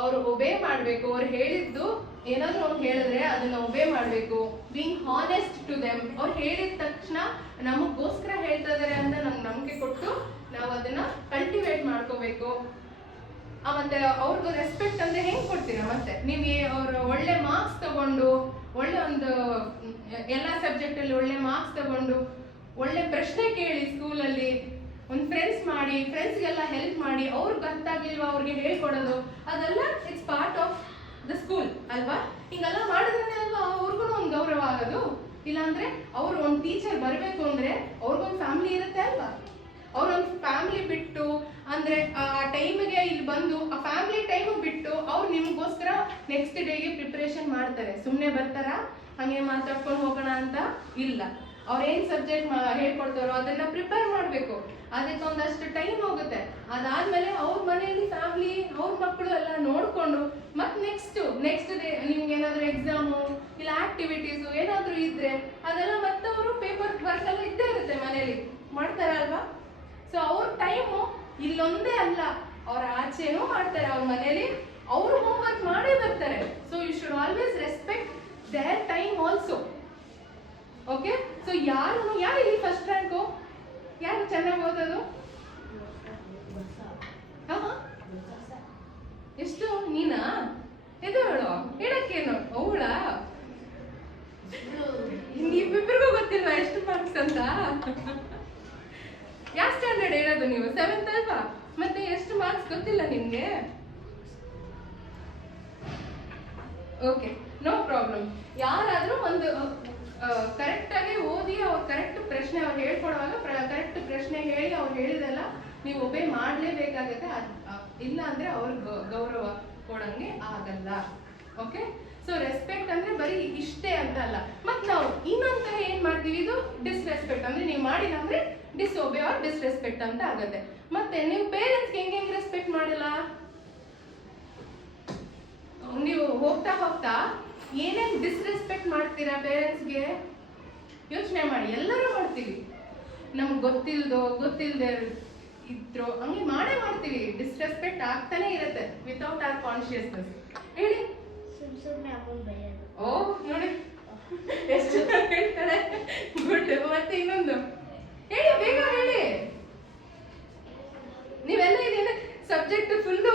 ಅವ್ರು ಒಬೇ ಮಾಡಬೇಕು. ಅವ್ರು ಹೇಳಿದ್ದು ಏನಾದ್ರು ಅವ್ರು ಹೇಳಿದ್ರೆ ಅದನ್ನ ಒಬೇ ಮಾಡಬೇಕು. Being honest to them. ಅವ್ರು ಹೇಳಿದ ತಕ್ಷಣ ನಮಗೋಸ್ಕರ ಹೇಳ್ತಾ ಇದಾರೆ ಅಂತ ನಮ್ಗೆ ನಂಬಿಕೆ ಕೊಟ್ಟು ನಾವು ಅದನ್ನ ಕಲ್ಟಿವೇಟ್ ಮಾಡ್ಕೋಬೇಕು. ಮತ್ತೆ ಅವ್ರಿಗೂ ರೆಸ್ಪೆಕ್ಟ್ ಅಂದ್ರೆ ಹೆಂಗ್ ಕೊಡ್ತೀರಾ? ಮತ್ತೆ ನೀವು ಅವ್ರ ಒಳ್ಳೆ ಮಾರ್ಕ್ಸ್ ತಗೊಂಡು, ಒಳ್ಳೆ ಒಂದು ಎಲ್ಲ ಸಬ್ಜೆಕ್ಟ್ ಅಲ್ಲಿ ಒಳ್ಳೆ ಮಾರ್ಕ್ಸ್ ತಗೊಂಡು, ಒಳ್ಳೆ ಪ್ರಶ್ನೆ ಕೇಳಿ ಸ್ಕೂಲಲ್ಲಿ, ಒಂದು ಫ್ರೆಂಡ್ಸ್ ಮಾಡಿ, ಫ್ರೆಂಡ್ಸ್ಗೆಲ್ಲ ಹೆಲ್ಪ್ ಮಾಡಿ, ಅವ್ರಿಗೆ ಗೊತ್ತಾಗ್ಲಿಲ್ವಾ ಅವ್ರಿಗೆ ಹೇಳ್ಕೊಡೋದು, ಅದೆಲ್ಲ it's part of the school ಅಲ್ವಾ? ಹಿಂಗೆಲ್ಲ ಮಾಡಿದ್ರೆ ಅಲ್ವಾ ಅವ್ರಿಗೂ ಒಂದು ಗೌರವ ಆಗೋದು. ಇಲ್ಲಾಂದ್ರೆ ಅವ್ರು ಒಂದು ಟೀಚರ್ ಬರಬೇಕು ಅಂದ್ರೆ ಅವ್ರಿಗೊಂದು ಫ್ಯಾಮಿಲಿ ಇರುತ್ತೆ ಅಲ್ವಾ? ಅವ್ರೊಂದು ಫ್ಯಾಮಿಲಿ ಬಿಟ್ಟು ಅಂದ್ರೆ ಆ ಟೈಮಿಗೆ ಇಲ್ಲಿ ಬಂದು ಆ ಫ್ಯಾಮಿಲಿ ಟೈಮ್ ಬಿಟ್ಟು ಅವ್ರು ನಿಮ್ಗೋಸ್ಕರ ನೆಕ್ಸ್ಟ್ ಡೇಗೆ ಪ್ರಿಪರೇಷನ್ ಮಾಡ್ತಾರೆ. ಸುಮ್ಮನೆ ಬರ್ತಾರಾ ಹಂಗೆ ಮಾತಾಡ್ಕೊಂಡು ಹೋಗೋಣ ಅಂತ ಇಲ್ಲ. ಅವ್ರೇನ್ ಸಬ್ಜೆಕ್ಟ್ ಹೇಳ್ಕೊಡ್ತಾರೋ ಅದನ್ನ ಪ್ರಿಪೇರ್ ಮಾಡಬೇಕು. ಅದಕ್ಕೆ ಒಂದಷ್ಟು ಟೈಮ್ ಹೋಗುತ್ತೆ. ಅದಾದ್ಮೇಲೆ ಅವ್ರ ಮನೆಯಲ್ಲಿ ಫ್ಯಾಮಿಲಿ, ಅವ್ರ ಮಕ್ಕಳು ಎಲ್ಲ ನೋಡ್ಕೊಂಡು ಮತ್ತೆ ನೆಕ್ಸ್ಟ್ ಡೇ ನಿಮ್ಗೆ ಏನಾದ್ರು ಎಕ್ಸಾಮು ಇಲ್ಲ ಆಕ್ಟಿವಿಟೀಸು ಏನಾದ್ರು ಇದ್ರೆ ಅದೆಲ್ಲ ಮತ್ತೆ ಅವರು ಪೇಪರ್ ವರ್ಕ್ ಎಲ್ಲ ಇದ್ದೇ ಇರುತ್ತೆ ಮನೇಲಿ, ಮಾಡ್ತಾರಲ್ವಾ? ಸೊ ಅವ್ರ ಟೈಮು ಇಲ್ಲೊಂದೇ ಅಲ್ಲ, ಅವ್ರ ಆಚೆನೂ ಮಾಡ್ತಾರೆ. ಅವ್ರ ಮನೇಲಿ ಅವರು ಹೋಮ್ವರ್ಕ್ ಮಾಡೇ ಬರ್ತಾರೆ. So you should always respect their time also. Okay, so ಯಾರು ಇಲ್ಲಿ ಫಸ್ಟ್ ರ್ಯಾಂಕು? ಯಾರು ಚೆನ್ನಾಗಿ ಓದೋದು? ಎಷ್ಟು? ನೀನಾ? ಎದವಳು ಹೇಳಕ್ಕೇನು? ಅವಳ ನೀವಿಬ್ಬರಿಗೂ ಗೊತ್ತಿಲ್ವಾ ಎಷ್ಟು ಮಾರ್ಕ್ಸ್ ಅಂತ? ಯಾವ ಸ್ಟ್ಯಾಂಡರ್ಡ್ ಹೇಳೋದು ನೀವು? 7th ಅಲ್ವಾ? ಮತ್ತೆ ಎಷ್ಟು ಮಾರ್ಕ್ಸ್ ಗೊತ್ತಿಲ್ಲ ನಿಮ್ಗೆ? Okay, no problem. ಯಾರಾದ್ರೂ ಒಂದು ಕರೆಕ್ಟ್ ಆಗಿ ಓದಿ ಅವ್ರು ಕರೆಕ್ಟ್ ಪ್ರಶ್ನೆ ಅವ್ರು ಹೇಳ್ಕೊಡುವಾಗ ಕರೆಕ್ಟ್ ಪ್ರಶ್ನೆ ಹೇಳಿ ಅವ್ರು ಹೇಳಿದೆಲ್ಲ ನೀವು ಒಬೇ ಮಾಡ್ಲೇಬೇಕಾಗತ್ತೆ. ಇಲ್ಲ ಅಂದ್ರೆ ಅವ್ರಿಗೆ ಗೌರವ ಕೊಡಂಗೆ ಆಗಲ್ಲ. ಓಕೆ, ಸೊ ರೆಸ್ಪೆಕ್ಟ್ ಅಂದ್ರೆ ಬರೀ ಇಷ್ಟೇ ಅಂತ ಅಲ್ಲ. ಮತ್ ನಾವು ಇನ್ನೊಂಥರ ಏನ್ ಮಾಡ್ತೀವಿ, ಇದು ಡಿಸ್ರೆಸ್ಪೆಕ್ಟ್ ಅಂದ್ರೆ ನೀವು ಮಾಡಿಲ್ಲ ಅಂದ್ರೆ ಡಿಸ್ಒಬೇ ಆರ್ ಡಿಸ್ರೆಸ್ಪೆಕ್ಟ್ ಅಂತ ಆಗತ್ತೆ. ಮತ್ತೆ ನೀವು ಪೇರೆಂಟ್ಸ್ಗೆ ಹೆಂಗೆ ರೆಸ್ಪೆಕ್ಟ್ ಮಾಡಿಲ್ಲ, ನೀವು ಹೋಗ್ತಾ ಹೋಗ್ತಾ ಏನೇನ್ ಡಿಸ್ರೆಸ್ಪೆಕ್ಟ್ ಮಾಡ್ತೀರಾ ಪೇರೆಂಟ್ಸ್ಗೆ ಯೋಚನೆ ಮಾಡಿ. ಎಲ್ಲರೂ ಮಾಡ್ತೀವಿ, ನಮ್ಗೆ ಗೊತ್ತಿಲ್ದೆ ಇದ್ರು ಹಂಗೆ ಮಾಡೇ ಮಾಡ್ತೀವಿ. ಡಿಸ್ರೆಸ್ಪೆಕ್ಟ್ ಆಗ್ತಾನೆ ಇರುತ್ತೆ ವಿತೌಟ್ ಆರ್ ಕಾನ್ಶಿಯಸ್ನೆಸ್. ಹೇಳಿ. ಓ ನೋಡಿ ಎಷ್ಟು ಹೇಳ್ತಾಳೆ. ಗುಡ್. ಮತ್ತೆ ಇನ್ನೊಂದು ಹೇಳಿ, ಬೇಗ ಹೇಳಿ. ನೀವೆಲ್ಲ ಇದೇನ ಸಬ್ಜೆಕ್ಟ್ ಫುಲ್ಲು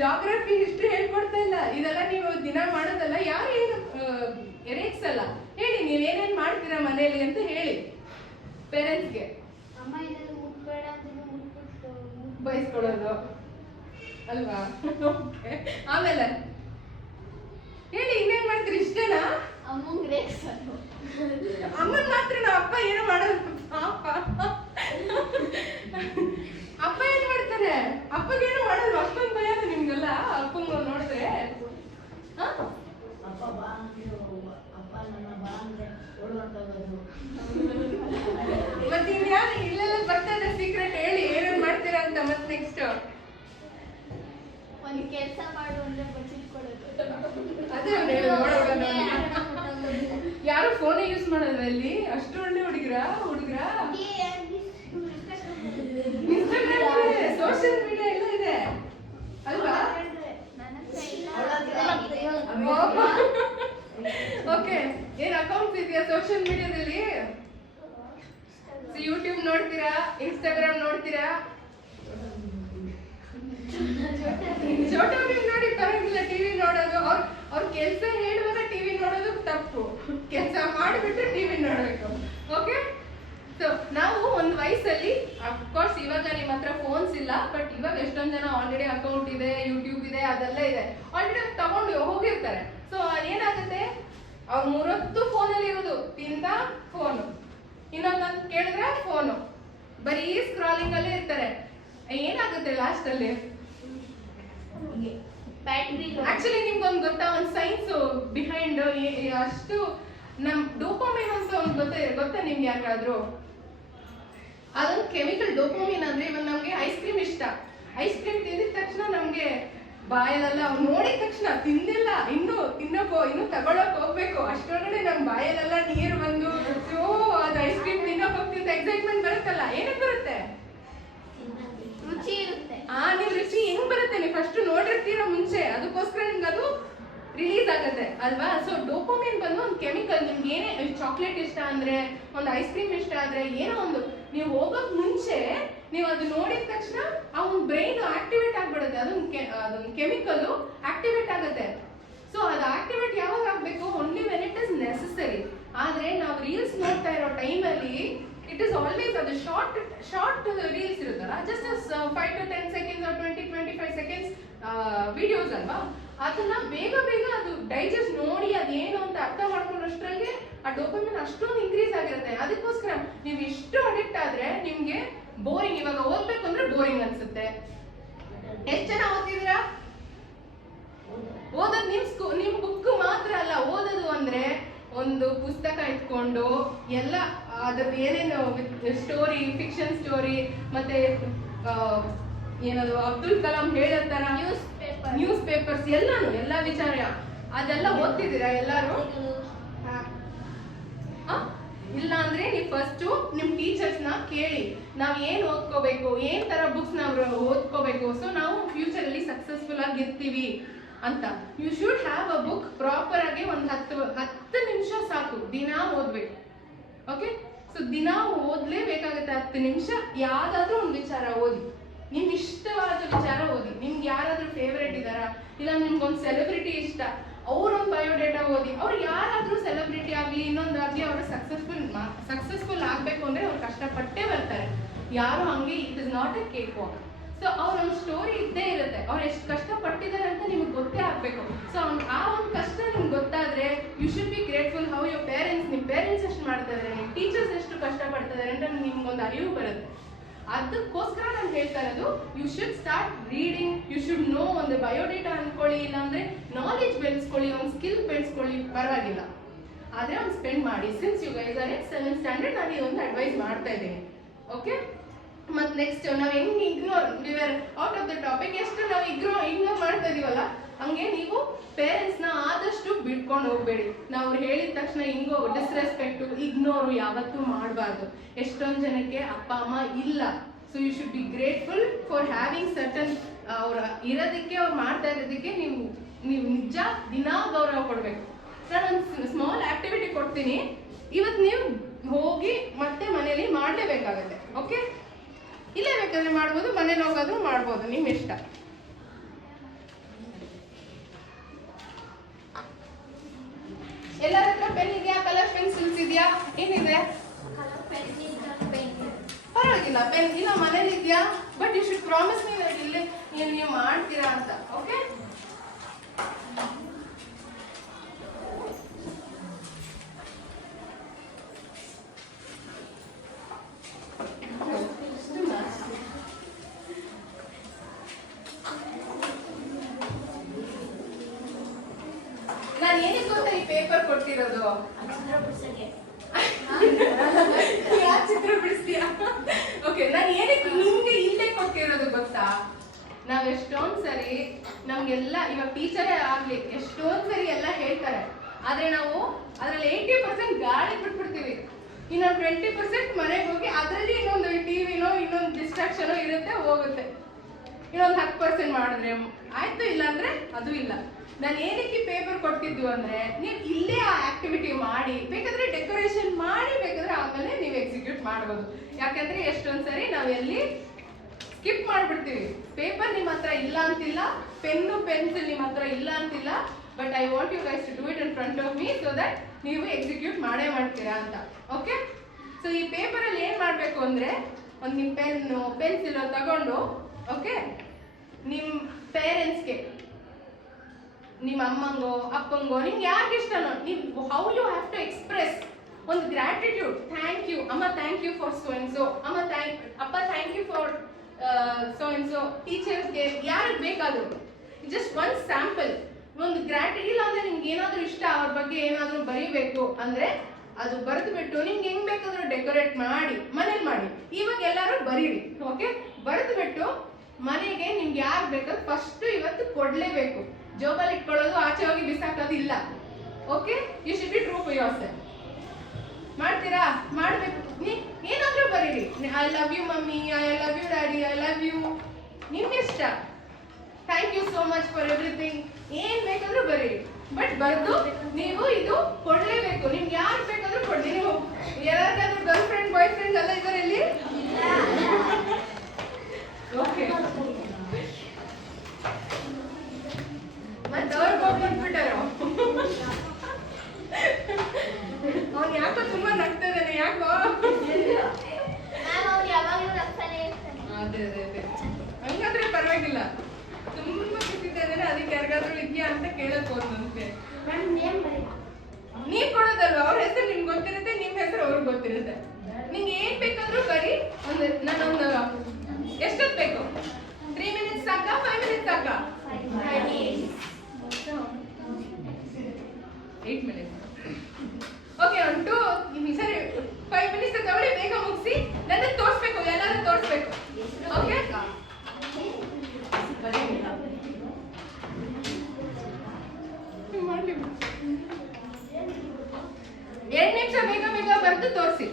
ಜಾಗ್ರಫಿ ಹಿಸ್ಟ್ರಿ ಹೇಳ್ಕೊಡ್ತಾ ಇಲ್ಲ. ಇದೆಲ್ಲ ನೀವು ದಿನ ಮಾಡೋದಲ್ಲ. ಯಾರು ಏನು ಎರೇಕ್ಸಲ್ಲ. ಹೇಳಿ ನೀವೇನೇನ್ ಮಾಡ್ತೀರಾ ಮನೇಲಿ ಅಂತ ಹೇಳಿ ಪೇರೆಂಟ್ಸ್ಗೆ. ಅಮ್ಮ ಇದೆಲ್ಲ ಉಟ್ಬೇಡ ಅಂದ್ರೆ ಉಟ್ಬಿಟ್ಟು ಬಯಸ್ಕೊಳ್ಳೋದು ಅಲ್ವಾ? ಆಮೇಲೆ ಹೇಳಿ ಇನ್ನೇನ್ ಮಾಡ್ತೀರಿ? ಇಷ್ಟೇನಾ? ಅಮ್ಮಂಗ್ ರೇಗ್ಸೋದು. ಅಮ್ಮನ್ ಮಾತ್ರ ನಾವು ಅಪ್ಪ ಏನು ಮಾಡೋದು ಪಾಪ. ಅಪ್ಪ ಏನ್ ಮಾಡ್ತಾರೆ? ಅಪ್ಪಗೇನು ಮಾಡೋದು ಅಷ್ಟೊಂದು ಭಯ ನಿಮ್ಗೆಲ್ಲ ಅಪ್ಪಂಗ ನೋಡಿದ್ರೆ? ಹ? ಅಪ್ಪ ಬಾ ಅಂದ್ರು, ಅಪ್ಪ ನನ್ನ ಬಾ ಅಂದ್ರೆ ಓಡುವಂತದ್ದು. ಮತ್ತೆ ಇನ್ಯಾರು ಇಲ್ಲೆಲ್ಲ ಬರ್ತದೆ ಸೀಕ್ರೆಟ್ ಹೇಳಿ ಏನೇನ್ ಮಾಡ್ತೀರಾ ಅಂತ. ಮತ್ತೆ ನೆಕ್ಸ್ಟ್ ಒಂದು ಕೆಲಸ ಮಾಡು ಅಂದ್ರೆ ಬಚ್ಚಿಟ್ಕೊಳ್ಳೋದು. ಅದೇ ಅವ್ರು ಹೇಳೋದು. ಯಾರು ಫೋನೇ ಯೂಸ್ ಮಾಡೋದು ಅಲ್ಲಿ? ಅಷ್ಟು ಒಳ್ಳೆ ಹುಡುಗ್ರ ಇನ್ಸ್ಟಾಗ್ರಾಮ್ ಇದೆ, ಸೋಷಿಯಲ್ ಮೀಡಿಯಾ ಎಲ್ಲ ಇದೆ ಅಲ್ವಾ? ಓಕೆ, ಏನ್ ಅಕೌಂಟ್ಸ್ ಇದೆಯಾ ಸೋಷಿಯಲ್ ಮೀಡಿಯಾದಲ್ಲಿ? ಯೂಟ್ಯೂಬ್ ನೋಡ್ತೀರಾ, ಇನ್ಸ್ಟಾಗ್ರಾಮ್ ನೋಡ್ತೀರಾ? ಚೋಟಾ ಭೀಮ್ ನೋಡಿ ಪರವಾಗಿಲ್ಲ. ಟಿವಿ ನೋಡೋದು ಅವ್ರ ಕೆಲಸ ಹೇಳುವಾಗ ಟಿವಿ ನೋಡೋದು ತಪ್ಪು. ಕೆಲಸ ಮಾಡಿಬಿಟ್ಟು ಟಿವಿ ನೋಡಬೇಕು. ಓಕೆ, ಸೊ ನಾವು ಒಂದು ವಯಸ್ಸಲ್ಲಿ ಅಫ್ಕೋರ್ಸ್ ಇವಾಗ ನಿಮ್ಮ ಹತ್ರ ಫೋನ್ಸ್ ಇಲ್ಲ, ಬಟ್ ಇವಾಗ ಎಷ್ಟೊಂದು ಜನ ಆಲ್ರೆಡಿ ಅಕೌಂಟ್ ಇದೆ, ಯೂಟ್ಯೂಬ್ ಇದೆ, ಅದೆಲ್ಲ ಇದೆ, ಆಲ್ರೆಡಿ ತಗೊಂಡು ಹೋಗಿರ್ತಾರೆ. ಸೊ ಏನಾಗುತ್ತೆ, ಅವ್ರು 3 ಹೊತ್ತು ಫೋನಲ್ಲಿ ಇರೋದು. ತಿಂದ ಫೋನು, ಇನ್ನೊಂದು ಕೇಳಿದ್ರೆ ಫೋನು, ಬರೀ ಸ್ಕ್ರಾಲಿಂಗ್ ಅಲ್ಲೇ ಇರ್ತಾರೆ. ಏನಾಗುತ್ತೆ ಲಾಸ್ಟ್ ಅಲ್ಲಿ? ಬ್ಯಾಟ್ರಿ ಆಕ್ಚುಲಿ ನಿಮ್ಗೊಂದು ಗೊತ್ತಾ, ಒಂದು ಸೈನ್ಸ್ ಬಿಹೈಂಡ್ ಅಷ್ಟು ನಮ್ ಡೋಪಾಮೈನ್ ಅಂತ ಒಂದು ಗೊತ್ತಾ ನಿಮ್ಗೆ ಯಾರಿಗಾದ್ರೂ? ಅದೊಂದು ಕೆಮಿಕಲ್ ಡೋಪಾಮೈನ್. ಅಂದ್ರೆ ಇವಾಗ ನಮ್ಗೆ ಐಸ್ ಕ್ರೀಮ್ ಇಷ್ಟ. ಐಸ್ ಕ್ರೀಮ್ ತಿಂದಿದ ತಕ್ಷಣ ನಮ್ಗೆ ಬಾಯಲ್ಲೆಲ್ಲ ನೋಡಿದ ತಕ್ಷಣ ತಿಂದಿಲ್ಲ, ಇನ್ನು ತಗೊಳಕ್ ಹೋಗ್ಬೇಕು, ಅಷ್ಟೊಳಗಡೆ ನಮ್ ಬಾಯಲ್ಲೆಲ್ಲ ನೀರು ಬಂದು ಅದು ಐಸ್ ಕ್ರೀಮ್ ತಿನ್ನಕ್ ಹೋಗ್ತಿದ್ದ ಎಕ್ಸೈಟ್ಮೆಂಟ್ ಬರುತ್ತಲ್ಲ. ಏನಕ್ಕೆ ಬರುತ್ತೆ? ರುಚಿ ಇರುತ್ತೆ. ನೀವು ರುಚಿ ಹೆಂಗ್ ಬರುತ್ತೆ? ನೀವು ಫಸ್ಟ್ ನೋಡಿರ್ತೀರ ಮುಂಚೆ, ಅದಕ್ಕೋಸ್ಕರ ನಿಮ್ಗೆ ಅದು ರಿಲೀಸ್ ಆಗುತ್ತೆ ಅಲ್ವಾ? ಸೊ ಡೋಪಮೈನ್ ಬಂದು ಒಂದು ಕೆಮಿಕಲ್. ನಿಮ್ಗೆ ಏನೇ ಚಾಕ್ಲೇಟ್ ಇಷ್ಟ ಅಂದ್ರೆ, ಒಂದು ಐಸ್ ಕ್ರೀಮ್ ಇಷ್ಟ ಆದ್ರೆ, ಏನೋ ಒಂದು ನೀವು ಹೋಗೋಕ್ ಮುಂಚೆ ನೀವು ಅದು ನೋಡಿದ ತಕ್ಷಣ ಅವ್ನ ಬ್ರೈನ್ ಆಕ್ಟಿವೇಟ್ ಆಗ್ಬಿಡುತ್ತೆ. ಅದೊಂದು ಕೆಮಿಕಲ್ ಆಕ್ಟಿವೇಟ್ ಆಗುತ್ತೆ. ಸೊ ಅದು ಆಕ್ಟಿವೇಟ್ ಯಾವಾಗ ಆಗ್ಬೇಕು? Only when it is necessary. ಆದ್ರೆ ನಾವು ರೀಲ್ಸ್ ನೋಡ್ತಾ ಇರೋ ಟೈಮಲ್ಲಿ ಇಟ್ ಇಸ್ ಆಲ್ವೇಸ್ ಅದು ಶಾರ್ಟ್ ರೀಲ್ಸ್ ಇರುತ್ತಲ್ಲ, just 5 to 10 seconds or 20-25 seconds videos ಅಲ್ವಾ? ಅದನ್ನ ಬೇಗ ಅದು ಡೈಜೆಸ್ಟ್ ನೋಡಿ ಅದೇನು ಅಂತ ಅರ್ಥ ಮಾಡ್ಕೊಂಡಷ್ಟರಲ್ಲಿ ಆ ಡೋಪಮಿನ್ ಅಷ್ಟೊಂದು ಇನ್ಕ್ರೀಸ್ ಆಗಿರುತ್ತೆ. ಅದಕ್ಕೋಸ್ಕರ ನೀವು ಇಷ್ಟು ಅಡಿಕ್ಟ್ ಆದ್ರೆ ನಿಮ್ಗೆ ಬೋರಿಂಗ್. ಇವಾಗ ಓದ್ಬೇಕು ಅಂದ್ರೆ ಬೋರಿಂಗ್ ಅನ್ಸುತ್ತೆ. ಎಷ್ಟು ಜನ ಓದ್ತಿದ್ದೀರಾ? ಓದೋದು ನಿಮ್ ಬುಕ್ ಮಾತ್ರ ಅಲ್ಲ, ಓದೋದು ಅಂದ್ರೆ ಒಂದು ಪುಸ್ತಕ ಇಟ್ಕೊಂಡು ಎಲ್ಲ ಅದ್ರದ್ದು ಏನೇನು ಸ್ಟೋರಿ, ಫಿಕ್ಷನ್ ಸ್ಟೋರಿ, ಮತ್ತೆ ಏನದು ಅಬ್ದುಲ್ ಕಲಾಂ ಹೇಳೋ ತರ ನ್ಯೂಸ್ ಪೇಪರ್ಸ್ ಎಲ್ಲ ವಿಚಾರ ಅದೆಲ್ಲ ಓದ್ತಿದ್ದೀರಾ ಎಲ್ಲರೂ? ಇಲ್ಲ ಅಂದ್ರೆ ನೀವು ಫಸ್ಟ್ ನಿಮ್ ಟೀಚರ್ಸ್ ನ ಕೇಳಿ, ನಾವ್ ಏನ್ ಓದ್ಕೋಬೇಕು, ಏನ್ ತರ ಬುಕ್ಸ್ ನಾವು ಓದ್ಕೋಬೇಕು, ಸೊ ನಾವು ಫ್ಯೂಚರ್ ಅಲ್ಲಿ ಸಕ್ಸಸ್ಫುಲ್ ಆಗಿ ಇರ್ತೀವಿ ಅಂತ. You should have a book. Proper ಆಗಿ ಒಂದು 10 ನಿಮಿಷ ಸಾಕು, ದಿನ ಓದ್ಬೇಕು. ಓಕೆ, ಸೊ ದಿನ ಓದ್ಲೇಬೇಕಾಗುತ್ತೆ 10 ನಿಮಿಷ. ಯಾವ್ದಾದ್ರೂ ಒಂದು ವಿಚಾರ ಓದಿ, ನಿಮ್ ಇಷ್ಟವಾದ ವಿಚಾರ ಓದಿ. ನಿಮ್ಗೆ ಯಾರಾದ್ರೂ ಫೇವ್ರೇಟ್ ಇದಾರಾ, ಇಲ್ಲ ನಿಮ್ಗೊಂದು ಸೆಲೆಬ್ರಿಟಿ ಇಷ್ಟ, ಅವ್ರೊಂದು ಬಯೋಡೇಟಾ ಓದಿ. ಅವ್ರು ಯಾರಾದ್ರೂ ಸೆಲೆಬ್ರಿಟಿ ಆಗ್ಲಿ ಇನ್ನೊಂದಾಗ್ಲಿ, ಅವರು ಸಕ್ಸಸ್ಫುಲ್ ಆಗ್ಬೇಕು ಅಂದ್ರೆ ಅವ್ರು ಕಷ್ಟಪಟ್ಟೇ ಬರ್ತಾರೆ. ಯಾರು ಹಂಗೆ it is not a cake walk. So ಅವ್ರೊಂದು ಸ್ಟೋರಿ ಇದ್ದೇ ಇರುತ್ತೆ. ಅವ್ರು ಎಷ್ಟು ಕಷ್ಟಪಟ್ಟಿದ್ದಾರೆ ಅಂತ ನಿಮ್ಗೆ ಗೊತ್ತೇ ಆಗ್ಬೇಕು. ಸೊ ಆ ಒಂದು ಕಷ್ಟ ನಿಮ್ಗೆ ಗೊತ್ತಾದ್ರೆ you should be grateful how your parents, ನಿಮ್ಮ ಪೇರೆಂಟ್ಸ್ ಎಷ್ಟು ಮಾಡ್ತಿದ್ದಾರೆ, ನಿಮ್ಮ ಟೀಚರ್ಸ್ ಎಷ್ಟು ಕಷ್ಟಪಡ್ತಿದ್ದಾರೆ ಅಂತ ನಿಮ್ಗೊಂದು ಅರಿವು ಬರುತ್ತೆ. ಅದಕ್ಕೋಸ್ಕರ ನಾನು ಹೇಳ್ತಾ ಇರೋದು, you should start reading. You should know. ಒಂದು ಬಯೋಡೇಟಾ ಅನ್ಕೊಳ್ಳಿ, ಇಲ್ಲಾಂದ್ರೆ ನಾಲೆಜ್ ಬೆಳೆಸ್ಕೊಳ್ಳಿ, ಒಂದು ಸ್ಕಿಲ್ ಬೆಳೆಸ್ಕೊಳ್ಳಿ, ಪರವಾಗಿಲ್ಲ. ಆದ್ರೆ ಒಂದು ಸ್ಪೆಂಡ್ ಮಾಡಿ. Since you guys are in 7th standard, ನಾನು ಇದೊಂದು ಅಡ್ವೈಸ್ ಮಾಡ್ತಾ ಇದ್ದೀನಿ. ಓಕೆ, ಮತ್ತೆ ನೆಕ್ಸ್ಟ್ ನಾವು ಹೆಂಗ್ ignore, we were out of the topic. ಎಷ್ಟು ನಾವು ಇಗ್ನೋರ್ ಮಾಡ್ತಾ ಇದೀವಲ್ಲ, ಹಂಗೆ ನೀವು ಪೇರೆಂಟ್ಸ್ ನ ಆದಷ್ಟು ಬಿಡ್ಕೊಂಡು ಹೋಗ್ಬೇಡಿ. ನಾವು ಹೇಳಿದ ತಕ್ಷಣ ಹಿಂಗೋ ಡಿಸ್ರೆಸ್ಪೆಕ್ಟು, ಇಗ್ನೋರು ಯಾವತ್ತೂ ಮಾಡಬಾರ್ದು. ಎಷ್ಟೊಂದು ಜನಕ್ಕೆ ಅಪ್ಪ ಅಮ್ಮ ಇಲ್ಲ. So you should be grateful for having certain. ಅವ್ರ ಇರೋದಕ್ಕೆ, ಅವ್ರು ಮಾಡ್ತಾ ಇರೋದಕ್ಕೆ ನೀವು ನಿಜ ದಿನ ಗೌರವ ಕೊಡ್ಬೇಕು. ನಾನೊಂದು ಸ್ಮಾಲ್ ಆಕ್ಟಿವಿಟಿ ಕೊಡ್ತೀನಿ, ಇವತ್ತು ನೀವು ಹೋಗಿ ಮತ್ತೆ ಮನೇಲಿ ಮಾಡಲೇಬೇಕಾಗತ್ತೆ. ಓಕೆ, ಇಲ್ಲೇ ಬೇಕಾದ್ರೆ ಮಾಡ್ಬೋದು, ಮನೇಲಿ ಹೋಗೋದು ಮಾಡ್ಬೋದು, ನಿಮ್ಮ ಇಷ್ಟ. ಇದೆಯಾ? ಏನಿದೆ? ಪೆನ್ ಪರವಾಗಿಲ್ಲ, ಪೆನ್ ಇಲ್ಲ ಮನೇಲಿ ಇದೆಯಾ? But you should promise me that ಇಲ್ಲಿ ನೀವು ಮಾಡ್ತೀರಾ ಅಂತ. ಓಕೆ? ನಾನು ಏನಕ್ಕೆ ಗೊತ್ತಾ ಈ ಪೇಪರ್ ಕೊಟ್ಟಿರೋದು? ಅಕ್ಷರ ಪುಸ್ತಕ ಯಾವ ಚಿತ್ರ ಬಿಡಿಸ್ತೀಯಾ? ಓಕೆ, ನಾನು ಏನಕ್ಕೆ ನಿಮ್ಗೆ ಇಲ್ಲೇ ಕೊಟ್ಟಿರೋದು ಗೊತ್ತಾ? ನಾವ್ ಎಷ್ಟೊಂದ್ ಸರಿ ನಮ್ಗೆಲ್ಲ ಇವಾಗ ಟೀಚರೇ ಆಗ್ಲಿ ಎಷ್ಟೊಂದ್ ಸರಿ ಎಲ್ಲ ಹೇಳ್ತಾರೆ, ಆದ್ರೆ ನಾವು ಅದ್ರಲ್ಲಿ 80% ಗಾಳಿ ಬಿಟ್ಬಿಡ್ತೀವಿ. ಇನ್ನೊಂದು 20% ಮನೆಗೆ ಹೋಗಿ ಅದರಲ್ಲಿ ಇನ್ನೊಂದು ಟಿವಿನೋ ಇನ್ನೊಂದು ಡಿಸ್ಟ್ರಾಕ್ಷನ್ ಇರುತ್ತೆ, ಹೋಗುತ್ತೆ. ಇನ್ನೊಂದು 10% ಮಾಡಿದ್ರೆ ಆಯ್ತು, ಇಲ್ಲ ಅಂದ್ರೆ ಅದು ಇಲ್ಲ. ನಾನು ಏನಕ್ಕೆ ಪೇಪರ್ ಕೊಟ್ಟಿದ್ದು ಅಂದ್ರೆ ನೀವು ಇಲ್ಲೇ ಆ ಆಕ್ಟಿವಿಟಿ ಮಾಡಿ, ಬೇಕಾದ್ರೆ ಡೆಕೋರೇಷನ್ ಮಾಡಿ, ಬೇಕಾದ್ರೆ ಆಮೇಲೆ ನೀವು ಎಕ್ಸಿಕ್ಯೂಟ್ ಮಾಡ್ಬೋದು. ಯಾಕಂದ್ರೆ ಎಷ್ಟೊಂದ್ಸರಿ ನಾವೆಲ್ಲಿ ಸ್ಕಿಪ್ ಮಾಡ್ಬಿಡ್ತೀವಿ. ಪೇಪರ್ ನಿಮ್ಮ ಹತ್ರ ಇಲ್ಲ ಅಂತಿಲ್ಲ, ಪೆನ್ನು ಪೆನ್ಸಿಲ್ ನಿಮ್ಮ ಹತ್ರ ಇಲ್ಲ ಅಂತಿಲ್ಲ, but I want you guys to do it in front of me so that ನೀವು ಎಕ್ಸಿಕ್ಯೂಟ್ ಮಾಡೇ ಮಾಡ್ತೀರಾ ಅಂತ. ಓಕೆ? ಸೊ ಈ ಪೇಪರಲ್ಲಿ ಏನು ಮಾಡಬೇಕು ಅಂದರೆ, ಒಂದು ನಿಮ್ಮ ಪೆನ್ನು ಪೆನ್ಸಿಲ್ ತಗೊಂಡು, ಓಕೆ, ನಿಮ್ಮ ಪೇರೆಂಟ್ಸ್ಗೆ, ನಿಮ್ಮ ಅಮ್ಮಂಗೋ ಅಪ್ಪಂಗೋ ನಿಮ್ಗೆ ಯಾರಿಗೆ ಇಷ್ಟನೋ, ನೀವು how you have to express ಒಂದು ಗ್ರಾಟಿಟ್ಯೂಡ್. ಥ್ಯಾಂಕ್ ಯು ಅಮ್ಮ, thank you for so and so, ಅಮ್ಮ ಅಪ್ಪ thank you for so and so. ಟೀಚರ್ಸ್ಗೆ ಯಾರಿಗೆ ಬೇಕಾದರೂ ಜಸ್ಟ್ ಒನ್ ಸ್ಯಾಂಪಲ್, ಒಂದು ಗ್ರಾಟಿಟ್ಯೂಡ್. ಇಲ್ಲ ಅಂದ್ರೆ ನಿಮ್ಗೆ ಏನಾದರೂ ಇಷ್ಟ, ಅವ್ರ ಬಗ್ಗೆ ಏನಾದರೂ ಬರೀಬೇಕು ಅಂದ್ರೆ ಅದು ಬರೆದು ಬಿಟ್ಟು ನಿಮ್ಗೆ ಹೆಂಗ್ ಬೇಕಾದ್ರೂ ಡೆಕೋರೇಟ್ ಮಾಡಿ ಮನೇಲಿ ಮಾಡಿ. ಇವಾಗ ಎಲ್ಲರೂ ಬರೀರಿ, ಓಕೆ? ಬರೆದು ಬಿಟ್ಟು ಮನೆಗೆ ನಿಮ್ಗೆ ಯಾರು ಬೇಕಾದ್ರೆ ಫಸ್ಟ್ ಇವತ್ತು ಕೊಡ್ಲೇಬೇಕು. ಜೋಬಲ್ಲಿ ಇಟ್ಕೊಳ್ಳೋದು, ಆಚೆ ಹೋಗಿ ಬಿಸಾಕೋದು ಇಲ್ಲ. Okay? You should be true for yourself. ಮಾಡ್ತೀರಾ? ಮಾಡ್ಬೇಕು. ಏನಾದ್ರೂ ಬರೀರಿ. I love you mummy, I love you daddy, I love you, ನಿಮ್ಗೆ ಇಷ್ಟ. Thank you so much for everything, ಏನ್ ಬೇಕಾದ್ರೂ ಬರೀರಿ. ಬಟ್ ಬರ್ದು ನೀವು ಇದು ಕೊಡ್ಲೇಬೇಕು. ನಿಮ್ಗೆ ಯಾರು ಬೇಕಾದ್ರೂ ಕೊಡ್ಲಿ. ನೀವು ಯಾರಾದ್ರೂ ಗರ್ಲ್ ಫ್ರೆಂಡ್ ಬಾಯ್ ಫ್ರೆಂಡ್ ಎಲ್ಲ ಇದಾರೆ ಇಲ್ಲಿ? ಓಕೆ, ಮತ್ತೆ ಅವ್ರಿಗೆ ಹೋಗ್ಬಿಟ್ಟಾರೋ? ಅವ್ನು ಯಾಕೋ ತುಂಬಾ ನಗ್ತಾ ಇದ್ದಾನೆ, ಯಾಕೋ? ಮ್ಯಾಮ್ ಅವ್ರು ಯಾವಾಗಲೂ ನಗ್ತಾನೆ ಇರ್ತಾನೆ. ಅದೇ ಅದೇ ಅದೇ, ಹಂಗಾದ್ರೆ ಪರವಾಗಿಲ್ಲ. ತುಂಬಾ ಖುಷಿದ್ದಾರೆ, ಅದಕ್ಕೆ ಯಾರಿಗಾದ್ರೂ ಇದೆಯಾ ಅಂತ ಕೇಳಕ್ ಹೋದಂತೆ. ಮ್ಯಾಮ್ ನೇಮ್ ಬರೀ. ನೀವ್ ಕೊಡೋದಲ್ವ, ಅವ್ರ ಹೆಸರು ನಿಮ್ಗೆ ಗೊತ್ತಿರುತ್ತೆ, ನಿಮ್ ಹೆಸರು ಅವ್ರಿಗೆ ಗೊತ್ತಿರುತ್ತೆ. ನಿಮ್ಗೆ ಏನ್ ಬೇಕಾದ್ರೂ ಬರೀ. ನಾನೊಂದು ಎಷ್ಟೊತ್ತು ಬೇಕು? 3 minutes ಸಾಕಾ? 5 minutes ಸಾಕಾ? 8 minutes. ಓಕೆ, ಒಂದು ಸರಿ 5 minutes ತಗೊಳ್ಳಿ, ಬೇಗ ಮುಗಿಸಿ. ನನಗೆ ತೋರಿಸ್ಬೇಕು, ಎಲ್ಲರೂ ತೋರಿಸ್ಬೇಕು. ಓಕೆ? ಮಾಡಿ 2 ನಿಮಿಷ ಬೇಗ ಬೇಗ ಬರೆದು ತೋರಿಸಿ.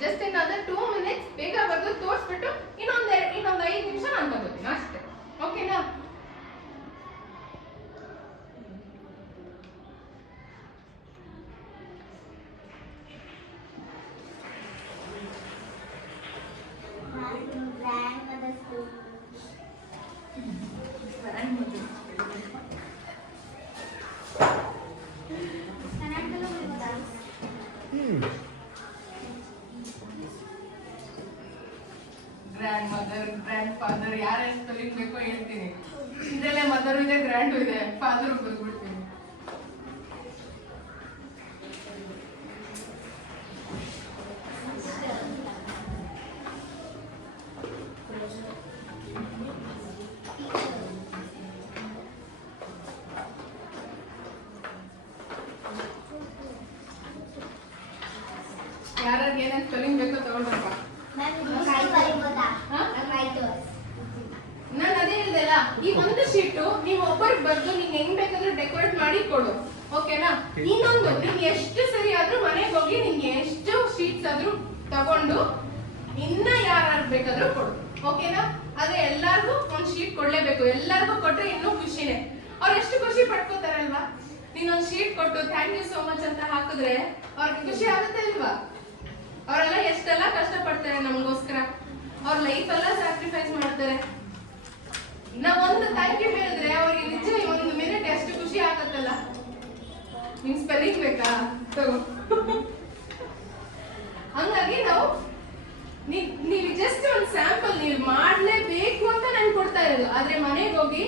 ಜಸ್ಟ್ ಇನ್ನೊಂದು 2 minutes ಬೇಗ ಬರೆದು ತೋರಿಸ್ಬಿಟ್ಟು ಇನ್ನೊಂದು 5 ನಿಮಿಷ ನಾನು ತಗೋತೀನಿ ಅಷ್ಟೇ. ಓಕೆನಾ? ಗ್ರ್ಯಾಂಡ್ ಮದರ್, ಗ್ರ್ಯಾಂಡ್ ಫಾದರ್, ಯಾರ್ಯಾರು ಸ್ಪೆಲ್ಲಿಂಗ್ ಬೇಕೋ ಹೇಳ್ತೀನಿ. ಇದರಲ್ಲೇ ಮದರು ಇದೆ, ಗ್ರ್ಯಾಂಡು ಇದೆ, ಫಾದರ್ ಬರ್ಬಿಡ್ತೀನಿ. ಯಾರ್ಯಾರು ಏನೇನು ಸ್ಪೆಲ್ಲಿಂಗ್ ಬೇಕೋ ತಗೊಳ್ಬೇಕ. ನಾನು ಅದೇ ಹೇಳ್ದಲ್ಲ, ಈ ಒಂದು ಶೀಟು ನೀವು ಒಬ್ಬರಿಗೆ ಬರ್ದು ನೀನ್ ಹೆಂಗ್ ಬೇಕಾದ್ರೂ ಡೆಕೋರೇಟ್ ಮಾಡಿ ಕೊಡು. ಓಕೆನಾ? ಇನ್ನೊಂದು, ನಿಮ್ಗೆ ಎಷ್ಟು ಸರಿ ಆದ್ರೂ ಮನೆಗೆ ಹೋಗಿ ನಿಮ್ಗೆ ಎಷ್ಟು ಶೀಟ್ಸ್ ಆದ್ರೂ ತಗೊಂಡು ಇನ್ನ ಯಾರು ಬೇಕಾದ್ರೂ ಕೊಡು. ಓಕೆನಾ? ಆದ್ರೆ ಎಲ್ಲಾರ್ಗು ಒಂದ್ ಶೀಟ್ ಕೊಡ್ಲೇಬೇಕು. ಎಲ್ಲಾರ್ಗು ಕೊಟ್ರೆ ಇನ್ನೂ ಖುಷಿನೇ. ಅವ್ರು ಎಷ್ಟು ಖುಷಿ ಪಡ್ಕೋತಾರಲ್ವಾ? ನೀನೊಂದು ಶೀಟ್ ಕೊಟ್ಟು ಥ್ಯಾಂಕ್ ಯು ಸೋ ಮಚ್ ಅಂತ ಹಾಕಿದ್ರೆ ಅವ್ರಿಗೆ ಖುಷಿ ಆಗುತ್ತೆ ಇಲ್ವಾ? ಅವರೆಲ್ಲ ಎಷ್ಟೆಲ್ಲ ಕಷ್ಟ ಪಡ್ತಾರೆ ನಮಗೋಸ್ಕರ, ಅವ್ರ ಲೈಫ್ ಎಲ್ಲ ಸ್ಯಾಕ್ರಿಫೈಸ್ ಮಾಡ್ತಾರೆ. ನಾವ್ ಒಂದು ಥ್ಯಾಂಕ್ ಯು ಹೇಳಿದ್ರೆ ಅವ್ರಿಗೆ ನಿಜ ಒಂದು ಮಿನಿಟ್ ಎಷ್ಟು ಖುಷಿ ಆಗತ್ತಲ್ಲ. ನಿಮ್ ಸ್ಪೆಲ್ಲಿಂಗ್ ಬೇಕಾ? ತಗೋ. ಹಂಗಾಗಿ ನಾವು ನೀವು ಜಸ್ಟ್ ಒಂದು ಸ್ಯಾಂಪಲ್ ನೀವು ಮಾಡ್ಲೇಬೇಕು ಅಂತ ನಾನು ಕೊಡ್ತಾ ಇರೋದು. ಆದ್ರೆ ಮನೆಗೆ ಹೋಗಿ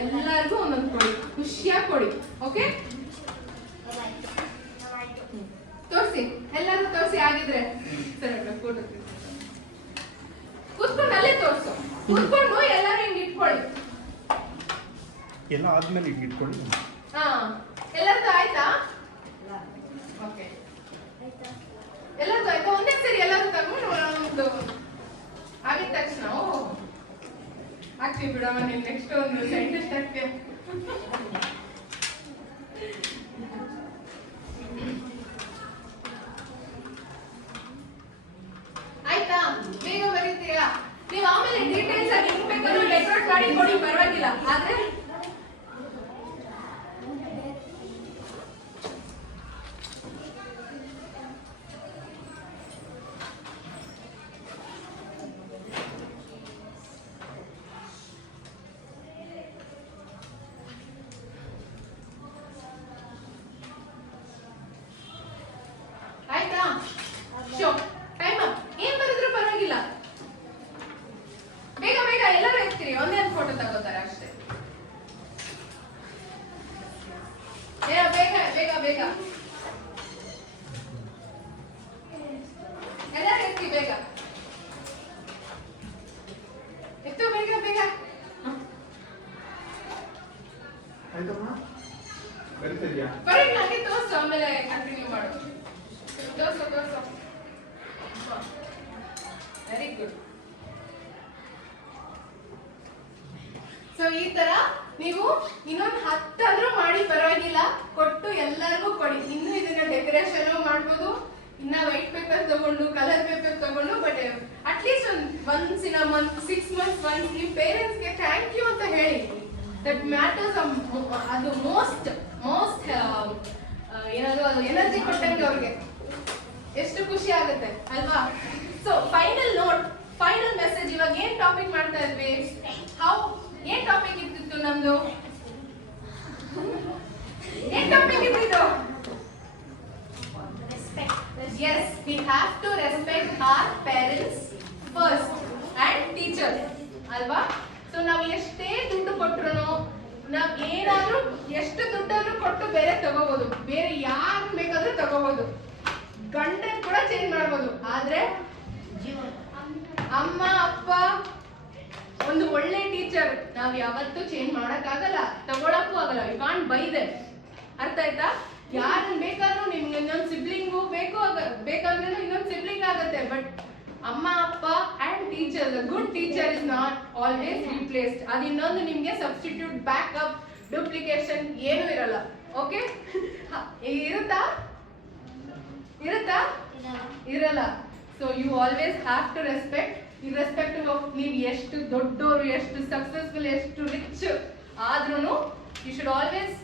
ಎಲ್ಲರಿಗೂ ಒಂದೊಂದು ಕೊಡಿ, ಖುಷಿಯಾಗಿ ಕೊಡಿ. ಓಕೆ, ತೋರಿಸಿ, ಎಲ್ಲರೂ ತೋರಿಸಿ. ಆಗಿದ್ರೆ ಸರಿ, ಫೋಟೋ ಕೂತ್ಕೊಂಡು ಅಲ್ಲೇ ತೋರಿಸು. ಕೂತ್ಕೊಂಡು ಎಲ್ಲರೂ ಹಿಂಗೆ ಇಟ್ಕೊಳ್ಳಿ. ಎಲ್ಲ ಆದ್ಮೇಲೆ ಈಗ ಇಟ್ಕೊಳ್ಳಿ. ಹಾ, ಎಲ್ಲರದ್ದು ಆಯ್ತಾ? ಓಕೆ, ಎಲ್ಲರದ್ದು ಆಯ್ತಾ? ಒಂದೇ ಸರಿ ಎಲ್ಲರೂ ತಗೊಂಡು ಒಂದು ಆಗಿದ ತಕ್ಷಣ ಆಗ್ತೀವಿ ಬಿಡಮ್ಮ, ನೀನು ನೆಕ್ಸ್ಟ್ ಒಂದು ಸೈಂಟಿಸ್ಟ್ ಆಗ್ತೀಯ. ಆಯ್ತಾ? ಬೇಗ ಬರೀತೀರಾ ನೀವು. ಆಮೇಲೆ ಡೀಟೇಲ್ಸ್ ಆಗಿ ನಿಮ್ಗೆ ಬೇಕಾದ್ರೆ ಡೆಕೋರೇಟ್ ಮಾಡಿ ಕೊಡಿ, ಪರವಾಗಿಲ್ಲ. ಆದ್ರೆ ಆಯ್ತಾ? Show time up. ಏನ್ ಬರೆದ್ರು ಪರವಾಗಿಲ್ಲ, ಬೇಗ ಬೇಗ ಎಲ್ಲರೂ ಇರ್ತೀರಿ. ಒಂದೇ ಒಂದು ಫೋಟೋ ತಗೋತಾರೆ ಅಷ್ಟೇ. ಬೇಗ ಬೇಗ ಬೇಗ ಎಲ್ಲರೂ ಇರ್ತೀವಿ. ಬೇಗ ಎತ್ತು, ಬೇಗ ಬೇಗ. ಆಯ್ತಮ್ಮ, ಬರೀತಿದ್ಯಾ? ಬರೀ ನನಗೆ ತೋರಿಸು, ಆಮೇಲೆ ಕಂಟಿನ್ಯೂ ಮಾಡು. ತೋರಿಸು ತೋರಿಸು. Very good. ಸೊ ಈ ತರ ನೀವು ಇನ್ನೊಂದು 10 ಆದ್ರೂ ಮಾಡಿ, ಪರವಾಗಿಲ್ಲ, ಕೊಟ್ಟು ಎಲ್ಲರಿಗೂ ಕೊಡಿ. ಇನ್ನು ಇದನ್ನ ಡೆಕೋರೇಷನ್ ಮಾಡ್ಬೋದು, ಇನ್ನ ವೈಟ್ ಪೇಪರ್ ತಗೊಂಡು ಕಲರ್ ಪೇಪರ್ ತಗೊಂಡು. But at least once in a month, 6 months once ನಿಮ್ಮ ಪೇರೆಂಟ್ಸ್ಗೆ ಥ್ಯಾಂಕ್ ಯು ಅಂತ ಹೇಳಿ. That matters. ಅದು ಮೋಸ್ಟ್ ಏನಾದ್ರು ಅದು ಎನರ್ಜಿ ಕೊಟ್ಟಂಗೆ ಅವ್ರಿಗೆ ಎಷ್ಟು ಖುಷಿ ಆಗುತ್ತೆ ಅಲ್ವಾ? So final note, final message. ಇವಾಗ ಏನ್ ಟಾಪಿಕ್ ಮಾಡ್ತಾ ಇದ್ವಿ? ಏನ್ ಟಾಪಿಕ್ ಇರ್ತಿತ್ತು ನಮ್ದು? ಏನ್ ಟಾಪಿಕ್ ಇರ್ತಿತ್ತು? Yes, we have to respect our parents first and teachers, ಅಲ್ವಾ? ಸೊ ನಾವು ಎಷ್ಟೇ ದುಡ್ಡು ಕೊಟ್ರು, ನಾವ್ ಏನಾದ್ರೂ ಎಷ್ಟು ದುಡ್ಡಾದ್ರೂ ಕೊಟ್ಟು ಬೇರೆ ತಗೋಬಹುದು, ಬೇರೆ ಯಾರು ಬೇಕಾದ್ರೂ ತಗೋಬಹುದು, ಗಂಡನ್ ಕೂಡ ಚೇಂಜ್ ಮಾಡ್ಬೋದು. ಆದ್ರೆ ಅಮ್ಮ ಅಪ್ಪ ಒಂದು ಒಳ್ಳೆ ಟೀಚರ್ ನಾವ್ ಯಾವತ್ತೂ ಚೇಂಜ್ ಮಾಡಕ್ಕಾಗಲ್ಲ, ತಗೊಳಕ್ಕೂ ಆಗಲ್ಲ. You can't buy them. ಅರ್ಥ ಆಯ್ತಾ? ಯಾರನ್ನ ಬೇಕಾದ್ರೂ ನಿಮ್ಗೆ ಇನ್ನೊಂದು ಸಿಬ್ಲಿಂಗು ಬೇಕಂದ್ರೆ ಇನ್ನೊಂದು ಸಿಬ್ಲಿಂಗ್ ಆಗುತ್ತೆ. ಬಟ್ ಅಮ್ಮ ಅಪ್ಪ and teacher, good teacher is not always replaced. ಅದು ಇನ್ನೊಂದು ನಿಮ್ಗೆ ಸಬ್ಸ್ಟಿಟ್ಯೂಟ್, ಬ್ಯಾಕಪ್, ಡೂಪ್ಲಿಕೇಶನ್ ಏನೂ ಇರಲ್ಲ. ಓಕೆ, ಇರುತ್ತಾ? ಇರಲ್ಲ. So you always have to respect, irrespective of ನೀವು ಎಷ್ಟು ದೊಡ್ಡವರು, ಎಷ್ಟು ಸಕ್ಸಸ್ಫುಲ್, ಎಷ್ಟು ರಿಚ್ ಆದ್ರೂ you should always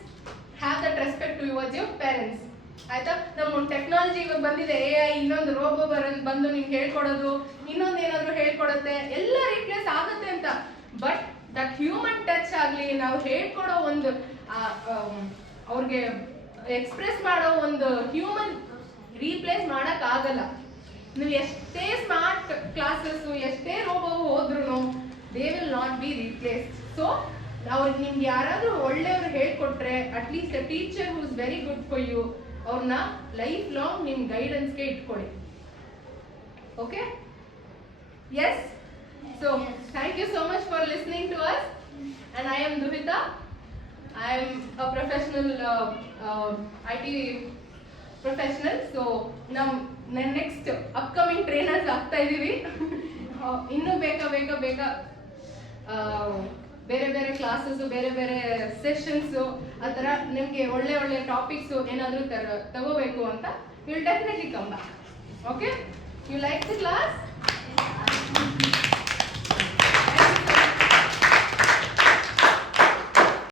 have that respect to your parents. ಆಯ್ತಾ? ನಮ್ಮ ಟೆಕ್ನಾಲಜಿ ಇವಾಗ ಬಂದಿದೆ, AI, ಇನ್ನೊಂದು ರೋಬೋ ಬಂದು ನಿಮ್ಗೆ ಹೇಳ್ಕೊಡೋದು, ಇನ್ನೊಂದು ಏನಾದ್ರು ಹೇಳ್ಕೊಡುತ್ತೆ, ಎಲ್ಲ ರಿಪ್ಲೇಸ್ ಆಗುತ್ತೆ ಅಂತ. ಬಟ್ ದಟ್ ಹ್ಯೂಮನ್ ಟಚ್ ಆಗ್ಲಿ, ನಾವು ಹೇಳ್ಕೊಡೋ ಒಂದು ಅವ್ರಿಗೆ ಎಕ್ಸ್ಪ್ರೆಸ್ ಮಾಡೋ ಒಂದು ಹ್ಯೂಮನ್ ರೀಪ್ಲೇಸ್ ಮಾಡಕ್ ಆಗಲ್ಲ. ನೀವು ಎಷ್ಟೇ ಸ್ಮಾರ್ಟ್ ಕ್ಲಾಸಸ್, ಎಷ್ಟೇ ರೋಬೋ ಹೋದ್ರು they will not be replaced. So ಅವ್ರಿಗೆ ನಿಮ್ಗೆ ಯಾರಾದ್ರೂ ಒಳ್ಳೆಯವ್ರು ಹೇಳ್ಕೊಟ್ರೆ, at least a teacher who is very good for you, ಅವ್ರನ್ನ ಲೈಫ್ ಲಾಂಗ್ ನಿಮ್ ಗೈಡೆನ್ಸ್ಗೆ ಇಟ್ಕೊಳ್ಳಿ. Okay? Yes. So thank you so much for listening to us. And I am Duhita. I am a professional IT professional. So next upcoming trainers ಆಗ್ತಾ ಇದೀವಿ. ಇನ್ನೂ ಬೇಕಾ ಬೇರೆ ಬೇರೆ ಕ್ಲಾಸಸ್, ಬೇರೆ ಬೇರೆ ಸೆಷನ್ಸ್, ಆ ಥರ ನಿಮಗೆ ಒಳ್ಳೆ ಟಾಪಿಕ್ಸ್ ಏನಾದರೂ ತಗೋಬೇಕು ಅಂತ, will definitely come back. Okay? You like the class?